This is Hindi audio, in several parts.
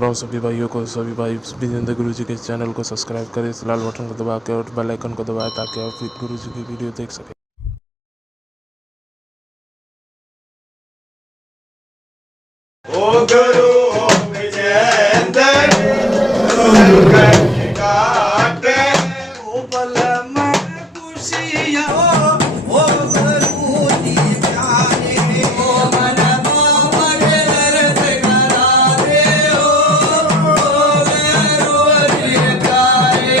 राम सभी भाइयों को। सभी भाई विजेंद्र गुरु जी के चैनल को सब्सक्राइब करें, इस लाल बटन को दबा के और बेल आइकन को दबाएं ताकि आप गुरु जी की वीडियो देख सकें। ओ गुरु विजेंद्र काटे ओ बल में खुशिया ओ गुरु जी प्यारे ओ मन मगर से करा दे ओ गुरु जी प्यारे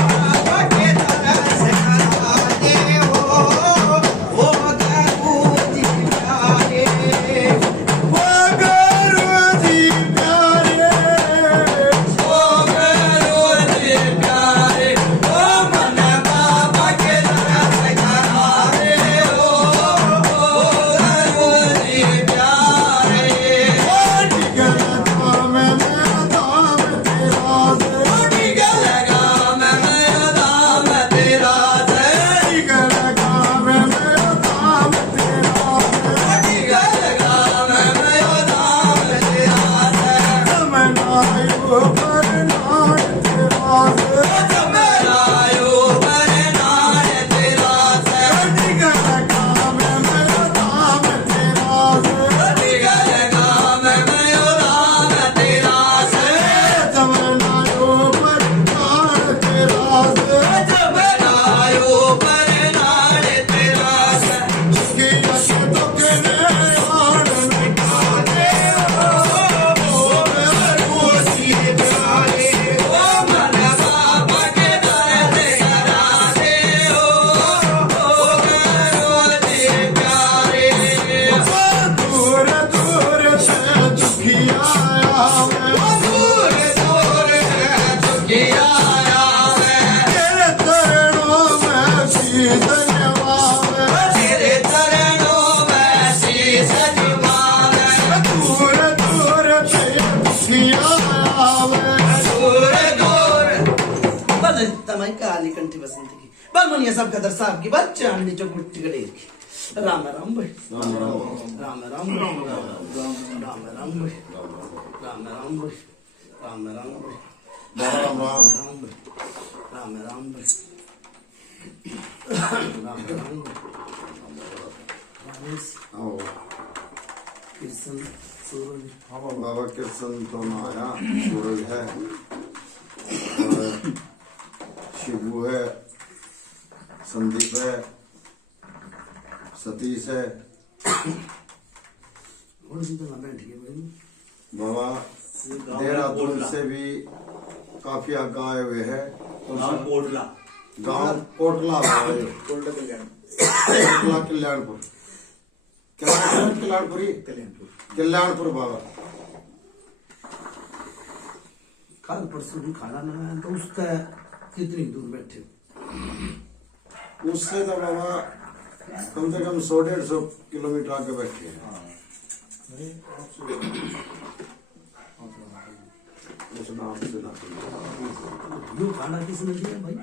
बाबा के तरह से करा दे ओ गुरु जी प्यारे काली कंठी बसंत की बलमुनिया सब कदर साहब की बात चांदनी चौक मिट्टी गडेर की राम राम भाई राम राम राम राम राम राम भाई राम राम भाई राम राम भाई राम राम राम राम भाई राम राम कृष्ण सूरज हाँ बाबा कृष्ण तो ना आया, सूरज है, शिबू है, संदीप है, सतीश है। बाबा देहरादून से भी काफी आगे आए हुए हैं। गाँव कोटला कल्याणपुर कल्याणपुर बाबा कल परसों भी खाना बनाया तो उसका कितनी दूर बैठे उससे तो बाबा कम से कम 100-150 किलोमीटर आगे बैठे हैं। उस नाम से ना यो खाना किसने दिया भाई?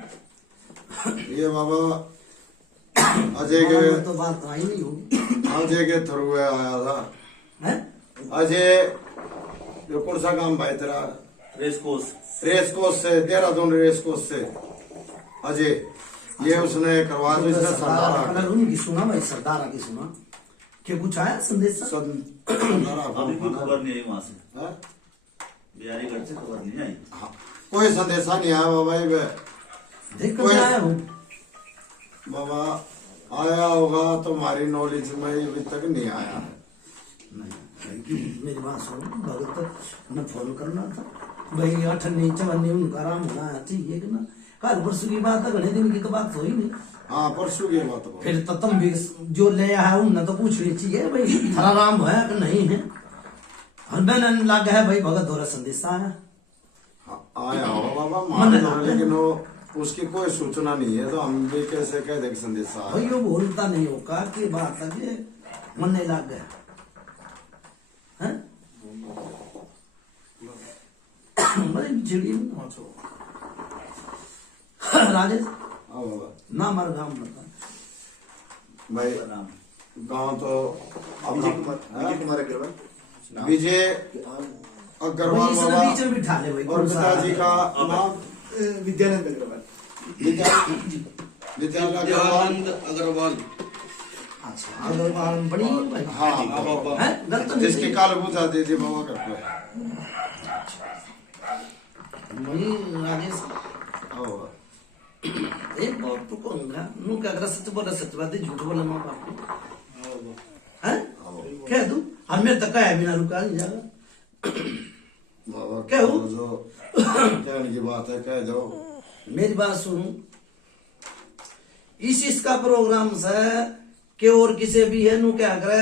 ये बाबा अजय के तो बात आई नहीं होगी। अजय के थ्रू आया था। हैं? अजय जो कौन सा काम भाई तेरा? रेसकोर्स से, देहरादून रेसकोर्स से अजय, ये उसने करवा दी। सरदार उनकी सुना भाई, सरदार की सुना क्या कुछ आया संदेश? अभी कोई खबर नहीं आई वहाँ से, बिहारीगढ़ से खबर नहीं आई। हाँ, कोई संदेशा नहीं आया बाबा। ये देख कर आया हूँ बाबा, आया होगा तो हमारी नॉलेज में अभी तक नहीं आया है। मेरी बात सुनो, भगत ने फोन करना था भाई, 8-9 उनका आराम होना चाहिए कि ना। कल परसों की बात है, घने दिन की तो बात हुई नहीं। हाँ परसों की बात। फिर तो तुम भी जो ले आया है उनने तो पूछनी चाहिए भाई थारा आराम है कि नहीं है। और मैंने लगा है भाई भगत द्वारा संदेशा आया। हाँ, आया हो बाबा मान लो, लेकिन वो उसकी कोई सूचना नहीं है तो हम भी कैसे कह दें संदेशा आया। भाई वो बोलता नहीं होगा कि बात है मन नहीं लग गया है। राजेश ना मर गाँव बता भाई, गाँव तो विजय अग्रवाल इसने बाबा बीच में बिठा ले भाई और कौन सा पिताजी का नाम विद्यानंद अग्रवाल। विद्यानंद अग्रवाल। विद्यानंद अग्रवाल। अच्छा अग्रवाल बड़ी भाई हाँ हैं गलत तो नहीं जिसके काल पूछा दे थे बाबा करते वही राजेश हाँ एक बात तो कहूंगा नु क्या अगर सच बोला सच बात है झूठ बोला माँ बाप को हैं कह दूं हमें तक है बिना रुका नहीं जाएगा बाबा क्या हो? जो कहने की बात है कह दो। मेरी बात सुनो इसका प्रोग्राम से के और किसी भी है नु क्या करे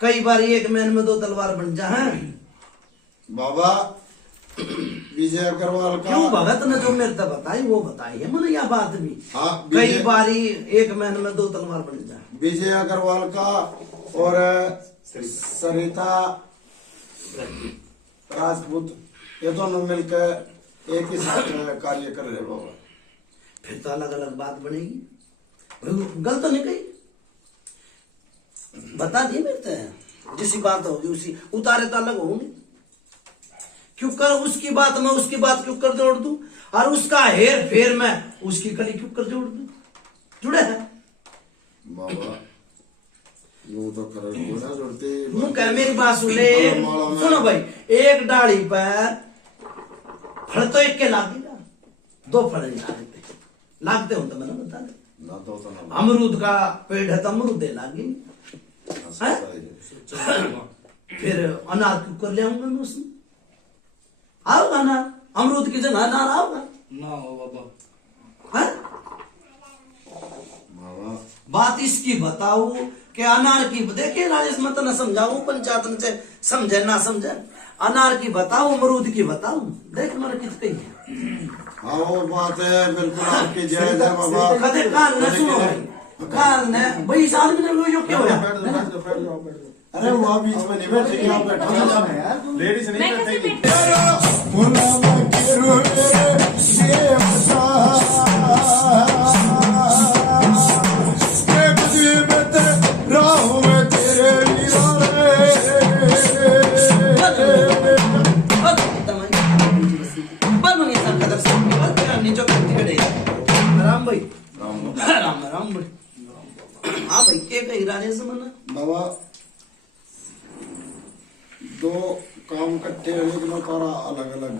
कई बार एक मैन में 2 तलवार बन जा है बाबा विजय अग्रवाल का क्यों भगत ने जो मेरे तक बताई वो बताई है मैंने यह बात भी हाँ कई विजय बारी एक मैन में 2 तलवार बन जा विजय अग्रवाल का और सरिता राजपूत ये दोनों मिलकर एक ही साथ कार्य कर रहे बाबा। फिर तो अलग अलग बात बनेगी गलत तो नहीं कही बता दिए मिलते हैं जिसी बात होगी उसी उतारे तो अलग होंगे क्यों कर उसकी बात में उसकी बात क्यों कर जोड़ दूं और उसका हेर फेर में उसकी कली क्यों कर जोड़ दूं जुड़े हैं बाबा यूं तो कर ना जोड़ते मुंह कह मेरी बात सुन ले सुनो भाई एक डाली पर फल तो एक के लागेगा 2 फल नहीं लागते हो तो मैंने बता दे ना तो ना अमरूद का पेड़ है तो अमरूद दे लागे फिर अनार क्यों कर ले आऊंगा मैं उसमें आओगा ना अमरूद की जगह अनार आओगा ना हो बाबा। है बाबा बात इसकी बताओ कि अनार की देखिए राजेश मत न समझाऊ पंचायत में समझे ना समझे अनार की बताओ अमरूद की बताओ देख मेरे कित कही है हाँ वो बात है बिल्कुल आपकी जायज है बाबा। कदे काल ने सुनो भाई काल ने भाई इस आदमी ने यो क्या होया अरे वहाँ बीच में नहीं बैठेगी आप बैठो लेडीज नहीं मैं कैसे बैठेगी। राम भाई राम राम भाई हाँ भाई के कही राजेश मना बाबा 2 काम इकट्ठे लेकिन तारा अलग अलग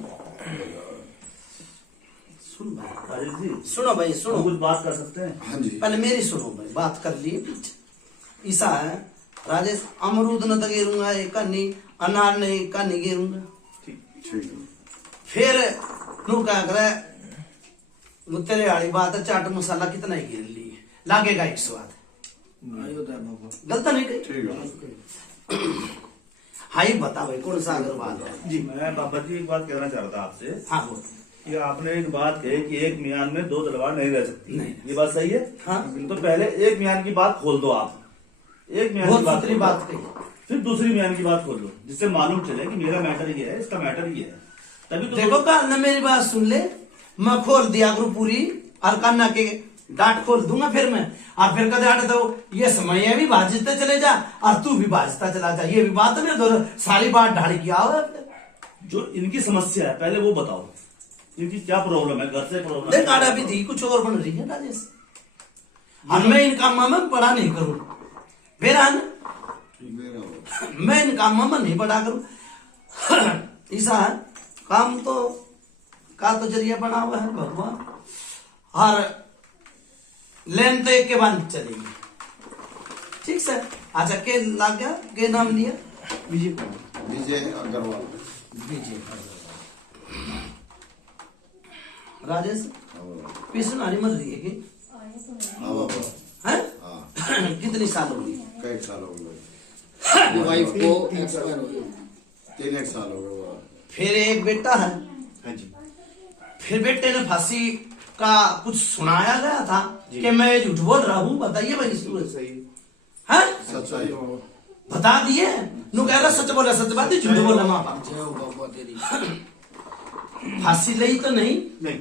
सुन भाई राजेश जी सुनो भाई हम सुनो कुछ बात कर सकते हैं? हाँ जी पहले मेरी सुनो भाई बात कर लिए पीछे ईसा है राजेश अमरूद न तो गेरूंगा एक कन्नी अनार ने एक कन्नी गेरूंगा ठीक है फिर नू क्या करे वो तेरे वाली बात है चाट मसाला कितना ही गिर ली लागेगा एक स्वाद गलत नहीं कही ठीक है हाई बता भाई कौन सा अग्रवाल है जी मैं बाबा जी एक बात कहना चाह रहा था आपसे हाँ बोल कि आपने एक बात कही कि एक मियान में 2 तलवार नहीं रह सकती। नहीं। ये बात सही है? हाँ तो पहले एक मियान की बात खोल दो आप। एक मियान बहुत की बात सुथरी खोल दो। बात कही फिर दूसरी मियान की बात खोल दो जिससे मालूम चले कि मेरा मैटर ये है इसका मैटर ये है तभी तो देखो काल ने मेरी बात सुन ले मैं खोल दिया करूँ पूरी और कान्ना के डांट खोल दूंगा फिर मैं और फिर कदे हटे तो ये समय भी भाजते चले जा और तू भी भाजता चला जा ये भी बात नहीं दो सारी बात ढाड़ी किया हो जो इनकी समस्या है पहले वो बताओ इनकी क्या प्रॉब्लम है घर से प्रॉब्लम देख आड़ा भी थी कुछ और बन रही है राजेश और मैं इन कामों में पढ़ा नहीं करूं फिर मैं इन कामों में नहीं पढ़ा करूं ऐसा है काम तो का तो जरिया बना हुआ है भगवान और लेन तो एक के बाद चलेगी ठीक से अच्छा के लाग गया के नाम लिया विजय अग्रवाल विजय राजेश पेशेंट आनी मर रही है कि हाँ बाबा हैं हाँ कितनी साल हो गई कई साल हो गए वाइफ को एक्सपायर हो गई। 3 साल हो गए बाबा। फिर एक बेटा है हाँ जी फिर बेटे ने फांसी का कुछ सुनाया गया था कि मैं झूठ बोल रहा हूँ बताइए भाई सही है सच्चाई बता दिए नु कह रहा सच बोला सच बात है झूठ बोला माँ बाप जय हो बाबा तेरी। फांसी ली तो नहीं नहीं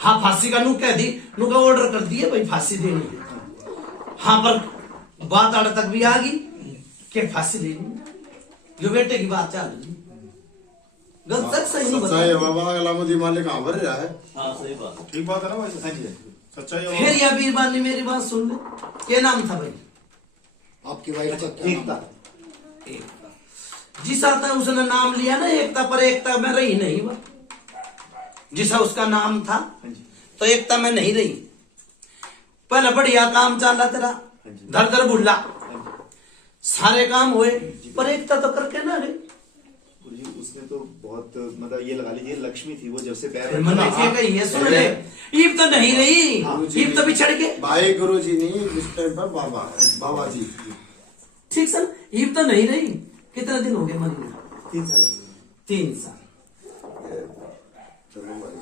हाँ फांसी का नु कह दी नु का ऑर्डर कर दिए भाई फांसी देनी हाँ पर बात आड़ तक भी आ गई कि फांसी लेनी जो बेटे की बात चल रही गलत सच सही नहीं सच्चाई है बता। बाबा, अगला मुझे मालिक कहाँ भर रहा है। हाँ सही बात है। ठीक बात है ना भाई? हाँ जी, सच्चाई है। फिर या बीरबानी मेरी बात सुन ले, क्या नाम था भाई? आपकी वाइफ का क्या नाम है? एकता। जिस आता उसने नाम लिया ना एकता, पर एकता में रही नहीं वो, जिसा उसका नाम था तो एकता में नहीं रही। पहले बढ़िया काम चला तेरा, धर धर बुल्ला, सारे काम हुए, पर एकता तो करके ना रही। गुरुजी उसमें तो बहुत मतलब ये लगा लीजिए लक्ष्मी थी वो, जब से पैर मैंने कही है सुन ले, ईब तो नहीं रही, ईब तो बिछड़ के। भाई गुरु जी नहीं, इस टाइम पर बाबा है, बाबा जी। ठीक सर, ईब तो नहीं रही। कितने दिन हो गए मरी? 3 साल 3 साल। चलो भाई।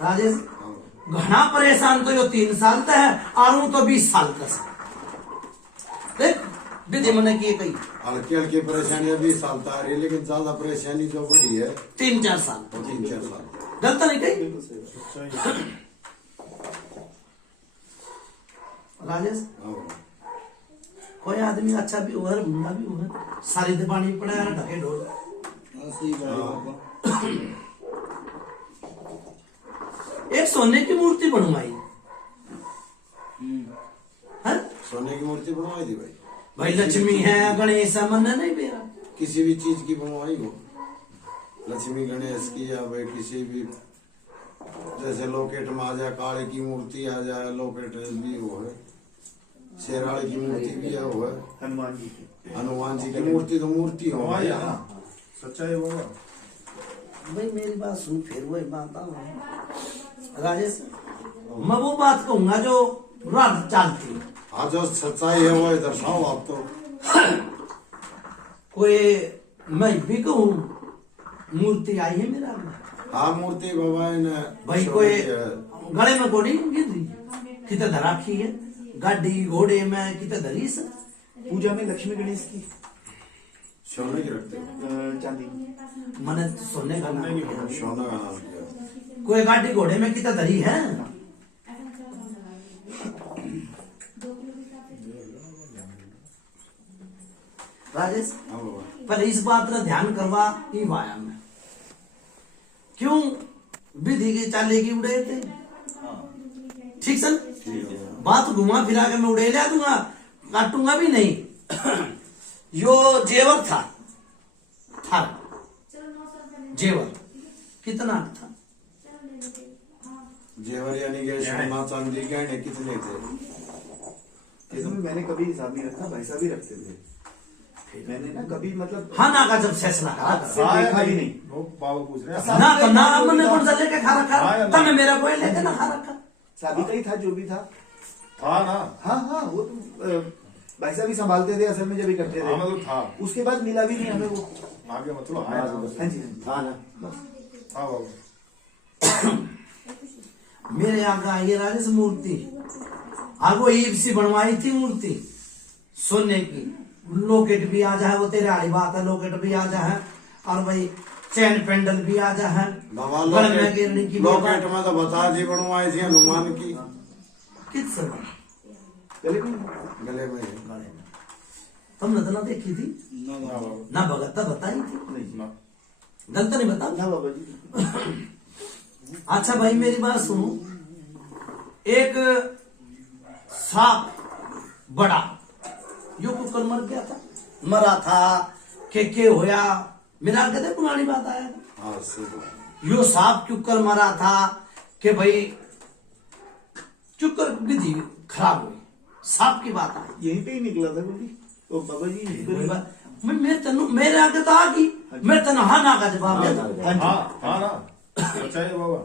राजेश घना परेशान तो यो 3 साल का है, और हूं तो 20 साल का है। देख विधि मैंने की कही हल्की हल्की परेशानियां 20 साल तक आ रही है, लेकिन ज्यादा परेशानी जो बड़ी है 3-4 साल। 3-4 साल। गलत नहीं कही राजेश। हाँ। कोई आदमी अच्छा भी हुआ, बुरा भी हुआ, सारी दबानी पड़ा है ढके ढोल। हाँ, सही बात है बाबा। एक सोने की मूर्ति बनवाई है सोने की मूर्ति बनवाई थी भाई। भाई, लक्ष्मी है, गणेश है, मन नहीं बेरा। किसी भी चीज की बनवाई हो, लक्ष्मी गणेश की या भाई किसी भी, जैसे लोकेट में आ जाए, काले की मूर्ति आ जाए, लोकेट भी हो है, शेराड़ी की मूर्ति भी है, वो है हनुमान जी की। हनुमान जी की मूर्ति, तो मूर्ति हो हमारे यहाँ सच्चाई है बाबा। भाई मेरी बात सुन, फिर वही बात आऊं राजेश, मैं वो बात कहूंगा जो रात चलती है। हाँ, जो सच्चाई है वो दर्शाओ आप तो। कोई मैं भी कहूँ मूर्ति आई है मेरा में। हाँ, मूर्ति बाबा ने भाई कोई गले में गोड़ी गिरी कितने धराखी है, गाड़ी घोड़े में कितने धरी से। पूजा में लक्ष्मी गणेश की सोने की रखते हो, चांदी। मैंने सोने का नाम किया। सोना का नाम किया। कोई गाड़ी घोड़े में कितना धरी है। राजेश हाँ बाबा। पर इस बात का ध्यान करवा ही वाया में क्यों विधि की चाले की उड़े थे। ठीक सर, बात घुमा फिरा के मैं उड़े ला दूंगा, काटूंगा भी नहीं। यो जेवर था जेवर कितना था? जेवर यानी कि सोना चांदी गहने कितने थे? इसमें मैंने कभी हिसाब नहीं रखा, भाई साहब ही रखते थे। मैंने ना कभी मतलब हाँ ना का जब फैसला करा देखा भी नहीं। बाबा पूछ रहे हैं। ना तो ना हमने कौन सा लेके खा रखा, तब मेरा कोई लेके ना खा रखा। शादी का ही था जो भी था। था ना? हाँ हाँ, वो तो भाई साहब ही संभालते थे असल में जब इकट्ठे हाँ थे। मतलब था, उसके बाद मिला भी नहीं हमें वो। आगे मतलब आया ना। हाँ जी हाँ ना बस। हाँ बाबा। मेरे आगे आई है राजेश मूर्ति, आगो ईब सी बनवाई थी मूर्ति सोने की। लोकेट भी आ जाए, वो तेरे वाली बात है, लोकेट भी आ जाए, और भाई चैन पेंडल भी आ जाए। बाबा गले में गिरने की भी लोकेट में तो बता दी बनवाई थी हनुमान की। किस से गले में गले में तुमने तो ना देखी थी ना बाबा। ना भगत बताई थी, नहीं ना। गलत नहीं बता। ना बाबा जी। अच्छा भाई मेरी बात सुनो, एक सांप बड़ा यो कुकर मर गया था, मरा था के होया, मेरा कहते पुरानी बात आया था। हाँ सही। यो सांप क्यों मरा था कि भाई चुकर विधि खराब हुई, सांप की बात आई। यहीं पे ही निकला था बोली तो बाबा जी यहीं पे कोई बात मैं तेन मेरे आगे तो आ गई, मैं तेन हाँ ना का जवाब देता। हाँ हाँ ना, सच्चाई है बाबा।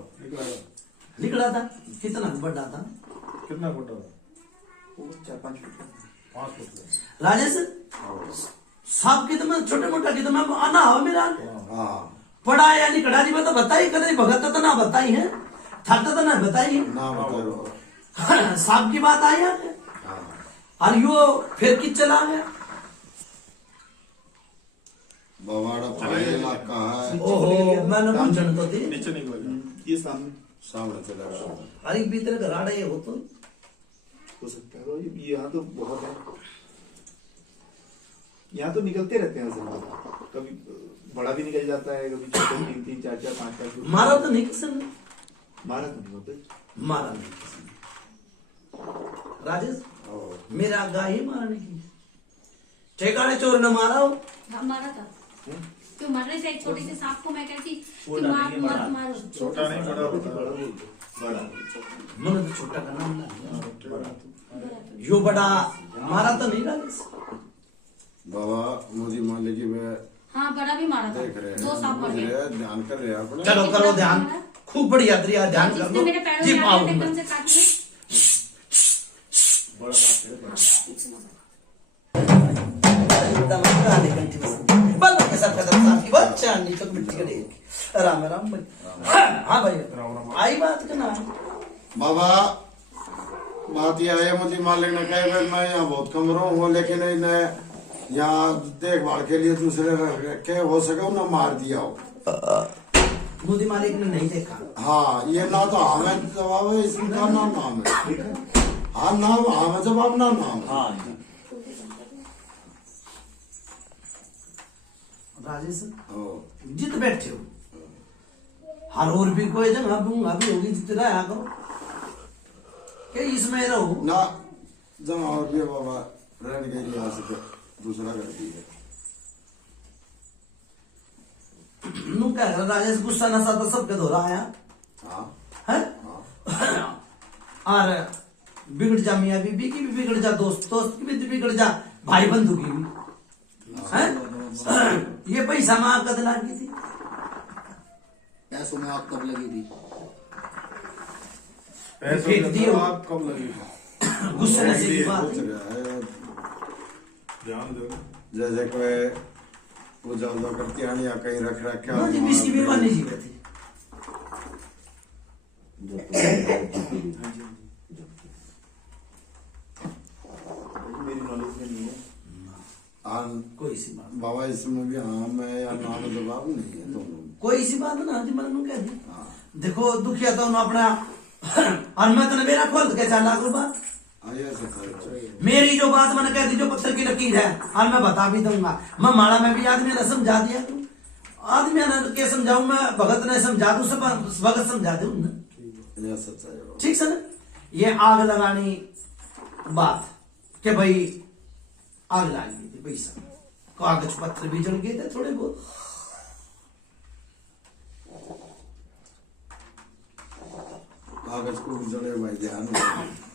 निकला था कितना बड़ा था? कितना फुट था? वो 4-5 फुट 5 फुट। राजेश सांप की तो मैं छोटे मोटा की तो मैं आना हो मेरा हाँ पढ़ा या नहीं कड़ा जी मैं तो बताई कदे भगत तो ना बताई है, थाता तो ना बताई है। ना बताओ। सांप की बात आई है और यो फिर किस चला गया। बवाड़ा पहाड़ी इलाका है, ओहो मैंने पूछन तो थी नीचे निकल गया। ये सामने सामने चला गया। अरे भीतर घराड़ा ये हो तो हो सकता है बाबा जी, यहाँ तो बहुत है। यहाँ तो निकलते रहते हैं असल में, कभी बड़ा भी निकल जाता है, कभी छोटे 3-3, 4-4, 5-5। मारा तो नहीं किसी ने, मारा तो नहीं होते। मारा नहीं किसी ने। राजेश मेरा गाय ही मारा नहीं, ठेकाने चोर ने मारा हो। हाँ, मारा था। क्यों मर रहे थे? एक छोटे से सांप को मैं कहती कि छोटा मार नहीं, मत बड़ा। मारो। छोटा नहीं बड़ा होता है। बड़ा मैंने तो छोटा का नाम ना यो बड़ा मारा तो नहीं राजेश। बाबा मुझे मान ली कि मैं हाँ, बड़ा भी मारा था। देख रहे 2 सांप मर हैं, गए। ध्यान कर रहे हैं अपने। चलो करो ध्यान, खूब बढ़िया तरीका ध्यान कर जिसने लो। मेरे पैरों जी में पाओ आके मैं। एकदम से काट लिया। बड़ा बात है, बड़ा। बल्लभ के साथ कदम साहब की बच्चा नीचे मिट्टी का ढेर। राम राम भाई। हाँ भाई आई बात का ना। बाबा बात यह है मुझे मालिक ने कहे भाई मैं यहाँ बहुत कमरों हूँ, लेकिन इन्हें यहाँ देखभाल के लिए दूसरे रखे हो सके ना मार दिया हो। मोदी मालिक ने नहीं देखा। हाँ ये ना तो हमें जवाब है, इसका नाम नाम है। हाँ नाम हमें जवाब ना नाम है। हाँ राजेश ओ, जित बैठे हो, हर और भी कोई जगह अभी होगी जितना यहाँ करो कि इसमें रहो ना जमा और भी बाबा रहने के लिए आ सके दूसरा कर दिया। नू कह रहा राजेश गुस्सा नशा तो सबके धो रहा है हाँ हैं? और बिगड़ जा मियाँ बीबी की भी बिगड़ जा, दोस्त की भी बिगड़ जा, भाई बंधु की भी हैं? ये पैसा माँ कद लागी थी, पैसों में आग कब लगी थी? पैसों फेंक के दियो। अंदर आग कब लगी? गुस्से नशे की बात कुछ है। रहा है ध्यान दो। जैसे कोई पूजा उजा करती है या कहीं रख रखे हाँ जी, इसकी भी मानी जी थी। मेरी नॉलेज में नहीं है। कोई सी बात, बाबा इसमें भी हाँ मैं या नाम जवाब नहीं है दोनों। कोई सी बात ना जी, मैंने कह दी। देखो दुखिया तो उन्होंने अपना और मैं तो मेरा खोल के 4 लाख रुपया आइए ऐसे करो। मेरी जो बात मैंने कह दी, जो पत्थर की लकीर है, और मैं बता भी दूंगा। मैं माड़ा में भी आदमी ने समझा दिया, आदमी ने के समझाऊं, मैं भगत ने समझा दूं, सब भगत समझा दूं ना। ये सच्चाई है। ठीक है ना? ये आग लगानी बात कि भाई आग लगी थी, पैसा कागज पत्र भी जल गए थे थोड़े बहुत। कागज को जड़े भाई ध्यान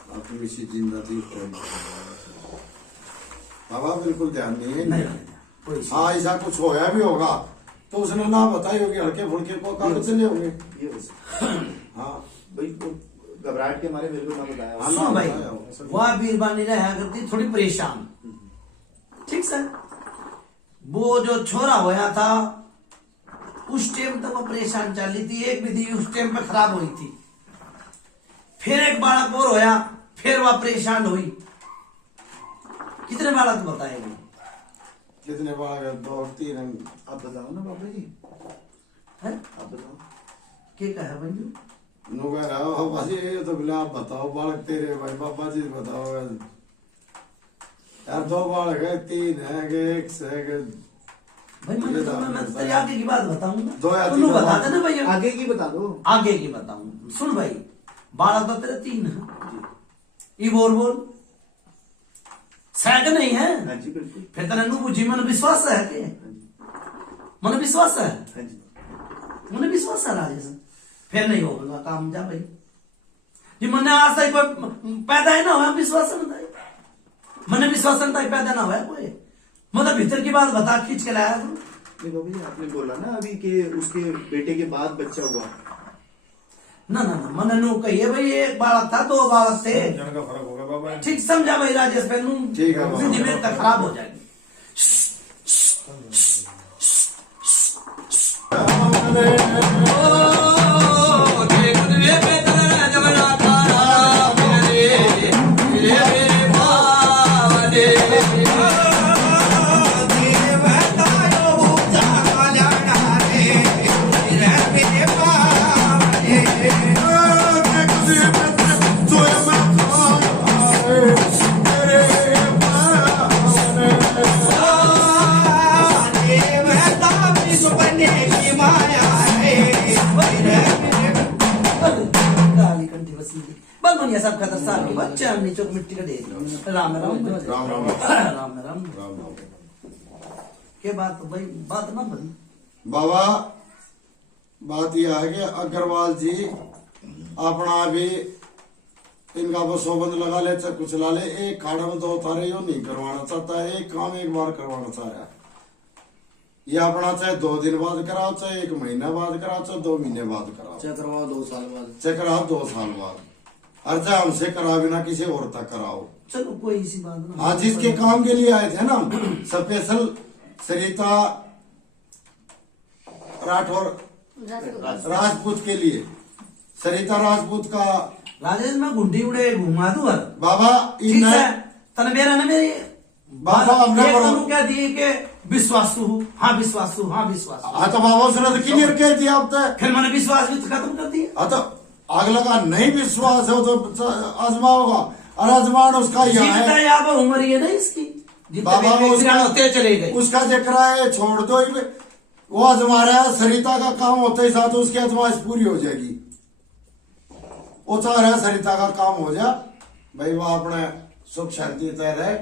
अपनी इसी जिंदा थी उस टाइम। बाबा बिल्कुल ध्यान नहीं है। नहीं कोई सी हाँ ऐसा कुछ होया भी होगा तो उसने ना बताई होगी, हल्के फुल्के को कागज चले होंगे। ये हो सकता है। हाँ भाई वो घबराहट के मारे मेरे को ना बताया। हाँ, सुन भाई, बताया हो। वह बीरबानी रहा करती थोड़ी परेशान। ठीक सर, वो जो छोरा होया था उस टाइम तक वो परेशान चल रही थी, एक विधि उस टाइम पे खराब हुई थी। फिर एक बालक और होया, फिर वह परेशान हुई। कितने बालक बताएंगे? कितने बार 2 3 आप बताओ ना बाबा जी, हैं? आप बताओ। क्या कहा भाई? नुगा रहा बाजी ये तो बिला आप बताओ बालक तेरे भाई बाबा जी बताओ यार। 2 बालक है, 3 है कि 1 है कि भाई मैं तेरी आगे की बात बताऊंगा। 2 या 3 तू बता देना भैया, आगे की बता दो। आगे की बताऊं। सुन भाई, बालक तो तेरे 3 है, ये बोल सैक नहीं है। हाँ जी बिल्कुल। फिर तेरे नु बुझी मन विश्वास है के? मन विश्वास है, हाँ जी मन विश्वास है राजेश। फिर नहीं होगा काम, जा भाई जी। मैंने आज तक कोई पैदा ही ना हुआ विश्वास नहीं, मैंने विश्वास नहीं पैदा ना हुआ कोई। मतलब भीतर की बात बता, खींच के लाया तू। नहीं बाबा जी, आपने बोला ना अभी कि उसके बेटे के बाद बच्चा हुआ। ना ना ना, मैंने नु कही है भाई, 1 बालक था, 2 बालक थे। जन का फर्क होगा बाबा। ठीक समझा भाई राजेश। पे ठीक है बाबा। जिंदगी में खराब हो जाएगी। की माया है काली कंठी बसंती बलमुनिया सब खतर साहब की बच्चे हमने चौक मिट्टी का देख राम राम राम राम राम राम राम राम। के बात भाई बात ना बनी बाबा बात यह है कि अग्रवाल जी अपना भी इनका वो सोबंद लगा ले चाहे कुछ ला ले, एक खाड़ा में दो तारे यो नहीं करवाना चाहता है, एक काम एक बार करवाना चाह रहा है। ये अपना चाहे 2 दिन बाद कराओ, चाहे 1 महीना बाद कराओ, चाहे 2 महीने बाद कराओ, चेक करवाओ 2 साल बाद। चाहे कराओ 2 साल बाद, और चाहे हमसे करा बिना किसी और तक कराओ। चलो कोई इसी बात ना। आज इसके काम के लिए आए थे ना स्पेशल सरिता राठौर राजपूत के लिए, सरिता राजपूत का राजेश मैं गुंडी उड़े घुमा दूं हर बाबा ठीक है तने मेरा ना मेरी बाबा हमने एक बड़ा- तनु क्या दी के विश्वासु हूँ हाँ विश्वासु हाँ विश्वास हाँ तो बाबा उसने तो क्लियर कह दिया अब तक। फिर मैंने विश्वास भी तो खत्म कर दिया। हाँ तो अगला का नहीं विश्वास है तो आजमाओगा, और आजमान उसका यहाँ जीता है यहाँ पर उम्र ये नहीं इसकी बाबा वो होते चले गए उसका जिक्र है छोड़ दो ही, वो आजमा रहा है। सरिता का काम होते ही साथ उसकी आजमाइश पूरी हो जाएगी। वो चाह रहा है सरिता का काम हो जा भाई, वो अपने सुख शांति तय रहे,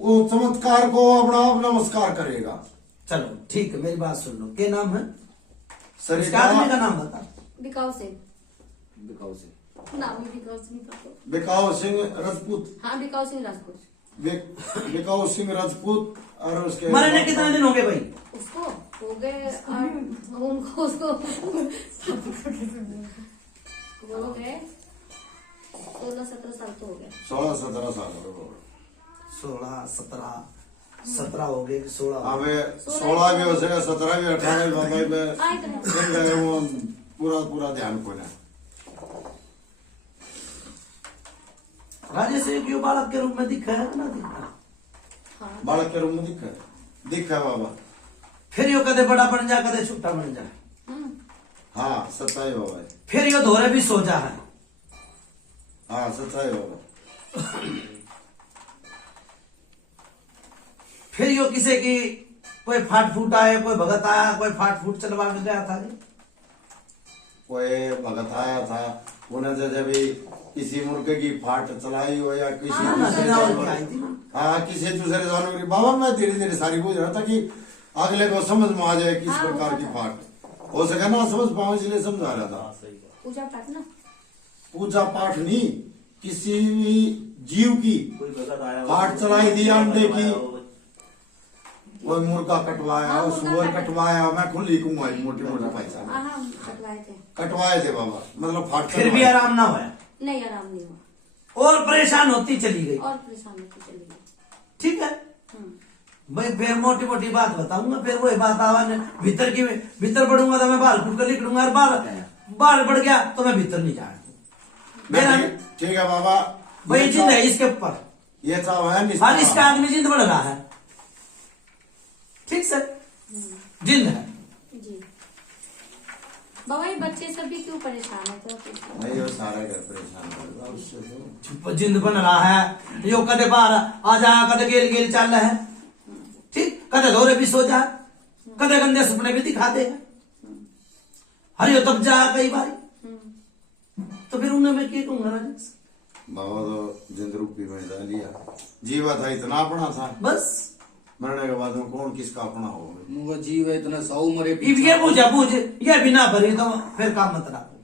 वो चमत्कार को अपना आप नमस्कार करेगा। चलो ठीक है मेरी बात सुन लो क्या नाम है इसका सरिता आदमी का नाम बता। बिकाऊ से दिखाओ से नाम ही बिकाऊ सिंह था। बिकाऊ सिंह राजपूत, हाँ बिकाऊ सिंह राजपूत। बिकाऊ सिंह राजपूत। और उसके मरने कितने दिन हो गए भाई उसको हो गए उनको उसको हो गए 16-17 साल तो हो गए। 16-17 साल हो गए। 16-17 हो गए कि 16 हमें 16 भी हो सके, 17 भी, 18 भी, 19 भी, वो पूरा पूरा ध्यान को ना। राजेश ये क्यों बालक के रूप में दिखा है ना दिखा हाँ बालक के रूप में दिखा बाबा। फिर यो कदे बड़ा बन जा कदे छोटा बन जा हाँ सच्चाई बाबा, फिर यो धोरे भी सोचा है। हाँ सच्चाई बाबा। फिर यो किसी की कोई फाट फूट आए, कोई भगत आया, कोई फाट फूट चलवा के गया था जी। कोई भगत आया था, उन्हें जैसे भी किसी मुर्गे की फाट चलाई हो या किसी दूसरे जानवर, हाँ किसी दूसरे जानवर की, बाबा मैं धीरे धीरे सारी पूछ रहा था कि अगले को समझ में आ जाए किस हाँ, प्रकार की वो फाट हो सके ना समझ पाओ, इसलिए समझा रहा था। पूजा पाठ ना पूजा पाठ नहीं, किसी भी जीव की कोई भगत आया फाट चलाई दी अंडे की, कोई मुर्गा कटवाया, हाँ, सुअर मुर्गा कटवाया, मैं खुली कुमाई मोटी मोटी पैसा हाँ हाँ कटवाए थे। कटवाए थे बाबा, मतलब फाट फिर भी चलवाए। आराम ना हुआ नहीं आराम नहीं हुआ और परेशान होती चली गई। और परेशान होती चली गई। ठीक है भाई फिर मोटी मोटी बात बताऊंगा, फिर वही बात आवाज भीतर की भीतर बढ़ूंगा तो मैं बाल फूट कर निकलूंगा, और बाल बढ़ गया तो मैं भीतर नहीं जाऊंगा। ठीक है बाबा, भाई जिंद है इसके ऊपर, ये चाव है निष्ठा। हाँ इसका आदमी जिंद बढ़ रहा है। ठीक सर जिंद है। जी बाबा ये बच्चे सभी क्यों परेशान है तो नहीं वो सारा घर परेशान होगा उससे तो। जिंद बन रहा है, यो कदे बाहर आ जा, कदे गेल गेल चल रहा है, ठीक कदे धोरे भी सो जा, कदे गंदे सपने भी दिखाते हैं, हर यो तब जा कई बार, तो फिर उन्हें मैं क्या कहूंगा राजेश। बाबा तो जिंद रूपी में डाल लिया, जीवा था इतना अपना था, बस मरने के बाद में कौन किसका अपना होगा। वो जीव है इतना 100 मरे अब ये पूछ ये बिना भरी तो फिर काम मत रखो।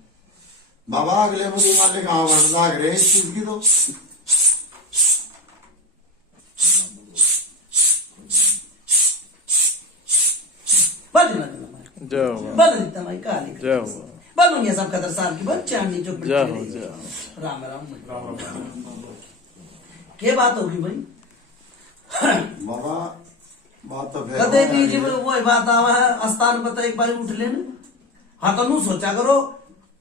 बाबा अगले मुझे मालिक हाँ लाग रहे इस चीज की तो। जाओ जाओ बलूंगी सब कदर साहब की बच्चे आंटी जो जाओ जाओ राम राम क्या बात होगी भाई। बाबा बात तो फिर कदे की जी वो बात आवा है स्थान पर तो एक बार उठ लेने। हाँ तो नू सोचा करो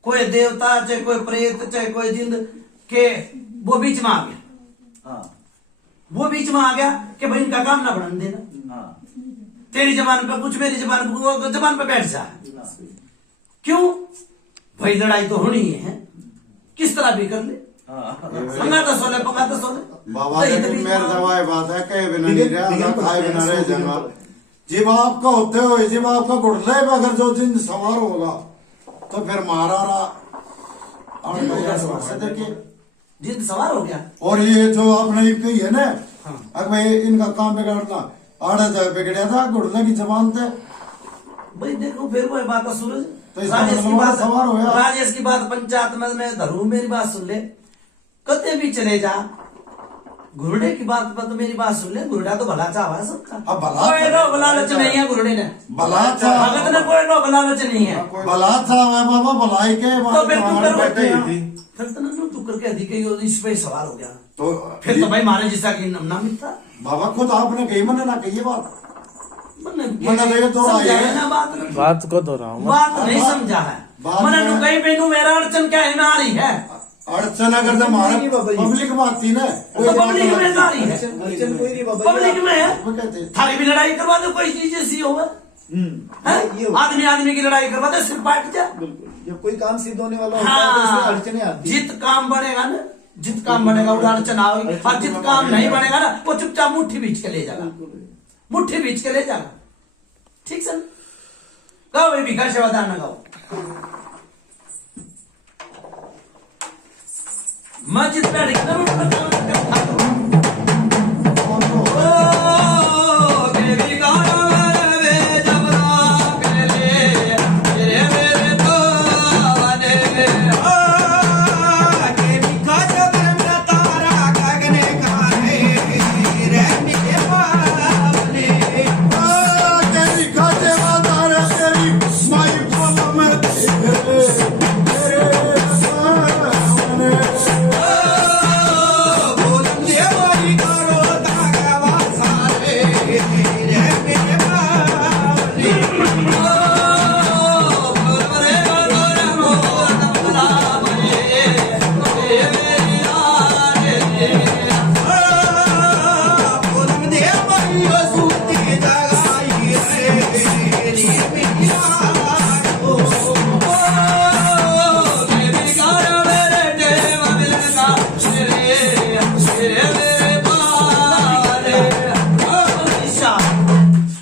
कोई देवता चाहे कोई प्रेत चाहे कोई जिंद के वो बीच में आ गया, हाँ वो बीच में आ गया कि भाई इनका काम ना बढ़न देना, हाँ तेरी जबान पे कुछ मेरी जबान पे वो जबान पे बैठ जा। क्यों भाई लड़ाई तो होनी ही है, किस तरह भी कर ले, पंगा तो सोले बाबा लेकिन मेरे दवाई बात है कहे बिना नहीं रहा, खाए बिना रह जाऊंगा। जब आपका होते हुए जब आपका घुटने पे अगर जो दिन सवार होगा तो फिर मारा से देखिए जिद सवार हो गया। और ये जो आपने ये कही है ना, अगर भाई इनका काम बिगाड़ना आड़ा जाए बिगड़िया था घुटने की जबान थे। भाई देखो फिर वो बात है सूरज, तो इसका राजेश की मतलब बात सवार हो गया। राजेश की बात पंचायत में मैं धरू, मेरी बात सुन ले, कते भी चले जा, घुरडे की बात पर तो मेरी बात सुन ले, घुरडा तो भला चाहवा है सबका। अब भला कोई रो लालच नहीं है घुरडे ने, भला चाह भगत ने कोई रो लालच नहीं है। भला चाह है बाबा भलाई के तो फिर तू कर बैठे ही थी। फिर तू करके अधिक इस पे सवार हो गया, तो फिर तो भाई मारे जैसा कि ना मिलता। बाबा खुद आपने कही मैंने ना कही बात मैंने लगे तो आई समझाया है। ना बात, बात को दोहराऊं मैं। बात नहीं समझा है बात मैंने। में- तू कहीं मेनू मेरा अड़चन क्या है, में आ रही है अड़चन अगर जब हमारे पब्लिक में आती ना तो पब्लिक में आ रही है, अड़चन कोई नहीं बाबा पब्लिक में है। वो कहते हैं, थाली भी लड़ाई करवा दो, कोई चीज ऐसी हो ये हो। आदमी आदमी की लड़ाई करवा दे, सिर पाट जा। बिल्कुल जब कोई काम सिद्ध होने वाला होता है तो उसमें हाँ, अड़चने आती है। जित काम बढ़ेगा ना, जित काम बढ़ेगा वो अड़चन आएगी, और जित काम नहीं बढ़ेगा ना वो चुपचाप मुट्ठी बीच के ले जाएगा, मुट्ठी बीच के ले जाएगा। ठीक सर, गाओ भाई भिखा सेवादार ना गाओ। मस्जिद पे तेरी खाते बाजार है तेरी माई बोलो में तेरे सामने।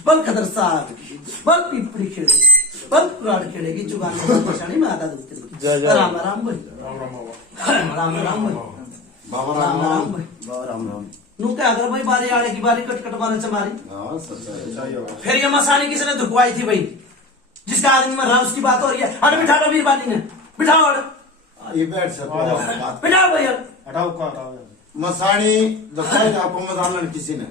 बल खदर साहब बल पिपड़ी खेड़े बल पुराण खेड़ेगी जुगान परेशानी में आधा दूसरी राम राम भाई राम राम भाई बाबा राम राम भाई बाबा राम राम। नू क्या अगर भाई बारी आड़े की बारी कट कट मारे चमारी। हाँ सच्चाई होगा। फिर ये मसानी किसने धुकवाई थी भाई, जिसका आदमी मर रहा उसकी बात हो रही है। अरे बिठा लो वीरबानी ने, बिठाओ अरे ये बैठ सकता बिठाओ भैया। मसानी दसाई आपको मदान किसी ने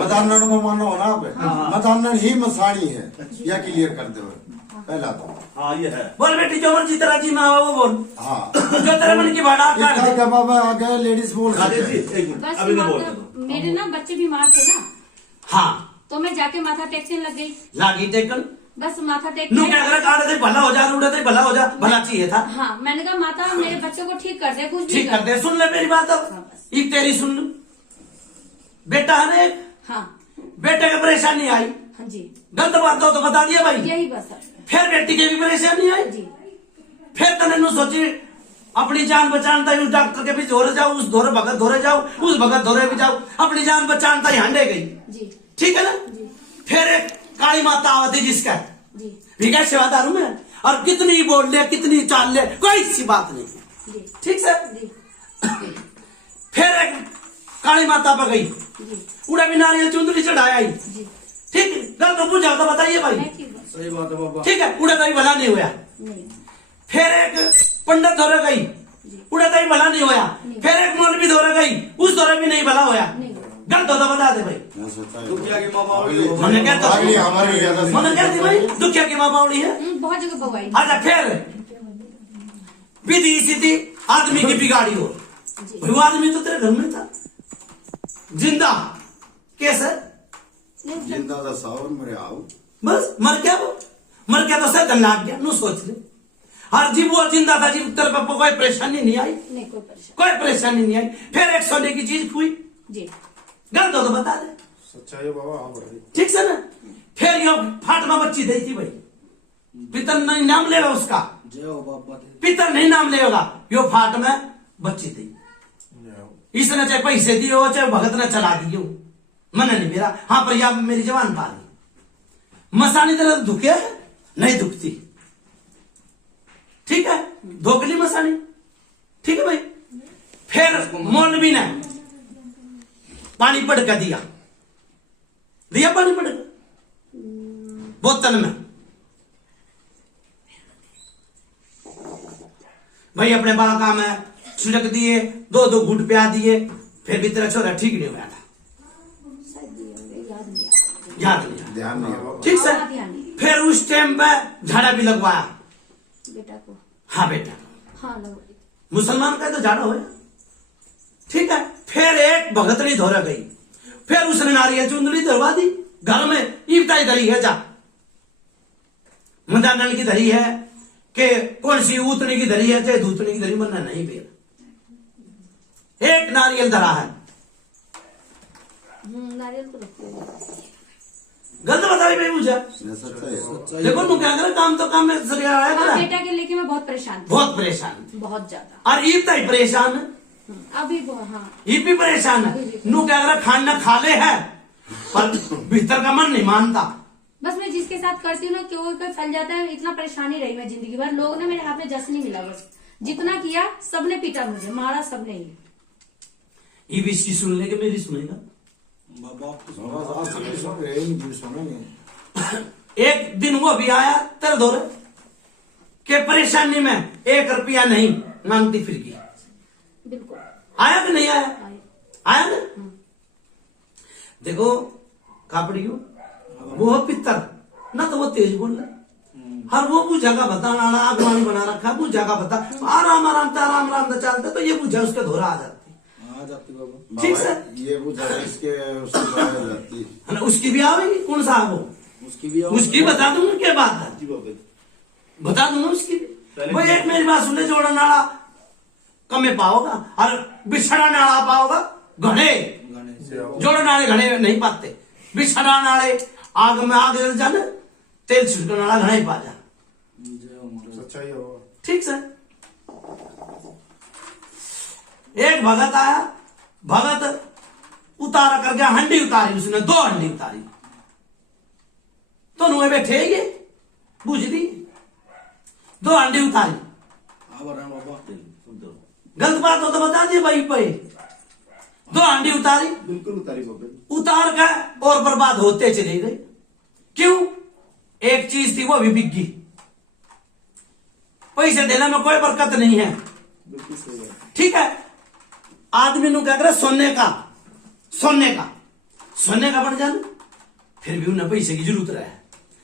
मदान को मानो हो ना आप मदान ही मसानी है या क्लियर कर दो पहला तो। हाँ ये है। बोल बेटी जो मर्जी तेरा जी में आवा वो बोल, हाँ जो तेरे मन की बात काट इसका दे। क्या बाबा आ गया लेडीज बोल राजेश सकते जी हैं। एक मिनट बस अभी नहीं बोल मतलब मेरे ना बच्चे बीमार थे ना, हाँ तो मैं जाके माथा टेकने लग गई। लागी टेकन बस माथा टेक नू क्या करे काट दे भला हो जा, रूढ़े दे भला हो जा, भला चाहिए था। हाँ मैंने कहा माता मेरे बच्चे को ठीक कर दे, कुछ नहीं ठीक कर दे, सुन ले मेरी बात अब एक तेरी सुन लो। बेटा है ना एक, हाँ बेटे की परेशानी आई, हाँ जी गलत बात हो तो बता दिया भाई। यही बस है। फिर बेटी की भी परेशानी आई, जी फिर तने नु सोची अपनी जान बचानता उस डॉक्टर के भी धोरे जाओ, उस धोरे भगत धोरे जाओ, उस भगत धोरे भी जाओ, अपनी जान बचानता ही हंडे गई। जी ठीक है ना। जी फिर एक काली माता आवती जिसका जी विकास सेवादार हूं मैं, और कितनी बोल ले कितनी चाल ले कोई सी बात नहीं। जी ठीक से जी फिर एक काली माता पर गई, जी उड़ा भी नारियल चुंदरी चढ़ाया ही। जी ठीक है, गल तो पूछा तो बताइए भाई। मैं ठीक हूँ। सही बात है बाबा। ठीक है, उड़ा तो भी भला नहीं हुआ। नहीं फिर एक पंडित धोरे गई, उड़ा तो भी भला नहीं होया। फिर एक मौलवी धोरे गई, उस धोरे भी नहीं भला होया। नहीं गलत होता बता दे भाई। दुखिया की माँ बावड़ी हो। मैंने क्या कहा? अगली हमारी हो जाता मैंने क्या थी भाई, दुखिया की माँ बावड़ी है। बहुत जगह बवाई। अच्छा फिर विधि सीधी आदमी की बिगाड़ी हो, जी वो आदमी तो तेरे घर में था जिंदा, कैसे नहीं जिंदा दा सावर मरे आओ बस मर गया वो, मर गया तो सर लाग गया। नु सोच ले, हर जीव वो जिंदा था, जीव तेरे पापा कोई परेशानी नहीं आई, नहीं कोई परेशानी। कोई परेशानी नहीं आई। फिर एक सोने की चीज हुई, जी गलत हो तो बता दे। सच्चाई बाबा हाँ भाई। ठीक से ना। फिर यो फाटमा बच्ची दी थी भाई, पितर नहीं नाम लेगा उसका, जय हो बाबा दे। पितर नहीं नाम लेगा, यो फाट में बच्ची थी। इसने चाहे पैसे दिए हो चाहे भगत ने चला दिए हो, मन नहीं मेरा। हाँ पर या मेरी जवान पाली मसानी तरह दुखे नहीं दुखती, ठीक है, धोकली मसानी, ठीक है भाई। फिर मौलवी ने पानी पड़ के दिया पानी पड़ बोतल में, भाई अपने बाका में छिड़क दिए, 2 घूंट प्या दिए, फिर भी तेरा छोरा ठीक नहीं हुआ था, याद नहीं, ध्यान नहीं है। ठीक से। फिर उस टाइम पे झाड़ा भी लगवाया बेटा को। हाँ बेटा, हाँ लगवाई। मुसलमान का तो झाड़ा हो, ठीक है। फिर एक भगतनी धोरा गई, फिर उसने नारियल चुंदड़ी धरवा दी घर में, ईवताई धरी है जा मदानल की धरी है कि कौन सी उतनी की धरी है चाहे धूतनी की धरी, मरना नहीं बेर एक नारियल धरा है, नारियल तो रखती हूँ। गलत बताई भाई मुझे, सच्चा है। देखो तू क्या करे, काम तो काम में सरिया है हाँ, तेरा। बेटा के लेके मैं बहुत परेशान थी, बहुत परेशान, बहुत ज्यादा। और ईवताई परेशान है, अभी वो हाँ ये भी परेशान है। नू क्या करे, खाना खा ले है पर भीतर का मन नहीं मानता। बस मैं जिसके साथ करती हूँ ना कि वो कोई फल जाता है, इतना परेशानी रही मैं जिंदगी भर। लोगों ने मेरे हाथ में जस नहीं मिला, बस जितना किया सबने पीटा मुझे, मारा सबने ही। ये भी इसकी सुन ले के मेरी सुनेगा। एक दिन वो भी आया तेरे दौरे के परेशानी में 1 रुपया नहीं मांगती फिर की, बिल्कुल आया कि नहीं आया? आए। आया ना। देखो कापड़ियों वो पित्तर ना तो वो तेज बोल रहा, हर वो पूजा का बता नाना आगवानी बना रखा, पूजा का बता आराम आराम से आराम आराम से चलते, तो ये पूजा उसके धोरा आ जाती, ठीक है। ये पूछा इसके उसकी बात जाती है ना, उसकी भी आवेगी, कौन सा वो उसकी बता दूंगा क्या बात है, बता दूंगा उसकी भी। भाई एक मेरी बात सुने, जोड़ा नाड़ा कमे पाओगा और बिछड़ा नाड़ा पाओगा घड़े, जोड़ा नाड़े घड़े नहीं पाते, बिछड़ा नाड़े आग में आग जल जाने, तेल छिड़का नाड़ा घड़े पा जा, सच्चाई हो। ठीक से। एक भगत आया, भगत उतारा कर गया, हंडी उतारी उसने, 2 हंडी उतारी, तो नुए बैठे ये बुझ दी, 2 हंडी उतारी। गलत बात हो तो बता दिए भाई पे, 2 हंडी उतारी, बिल्कुल उतारी बाबा। उतार कर और बर्बाद होते चले गए। क्यों? एक चीज थी वो भी बिक गई, पैसे देने में कोई बरकत नहीं है, बिल्कुल सही है। ठीक है। आदमी नु क्या करे, सोने का बढ़ जाना, फिर भी उन्हें पैसे की जरूरत रहे,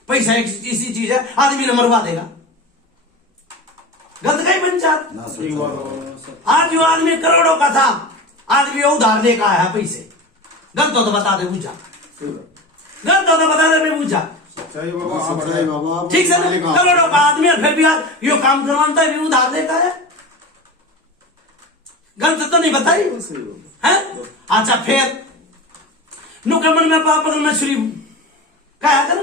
पैसा एक ऐसी चीज है आदमी ने मरवा देगा, गलत कहीं बन जाता। आज जो आदमी करोड़ों का था, आदमी उधार लेकर आया है पैसे, गलत हो तो बता दे पूछा, गलत हो तो बता दे पूछा, सच्चाई बाबा। ठीक है ना। करोड़ों का आदमी है, फिर भी आज यो काम करवाता है, भी उधार लेकर है, गलत तो नहीं बताई है। अच्छा फिर नुकमन में पापा में श्री क्या कर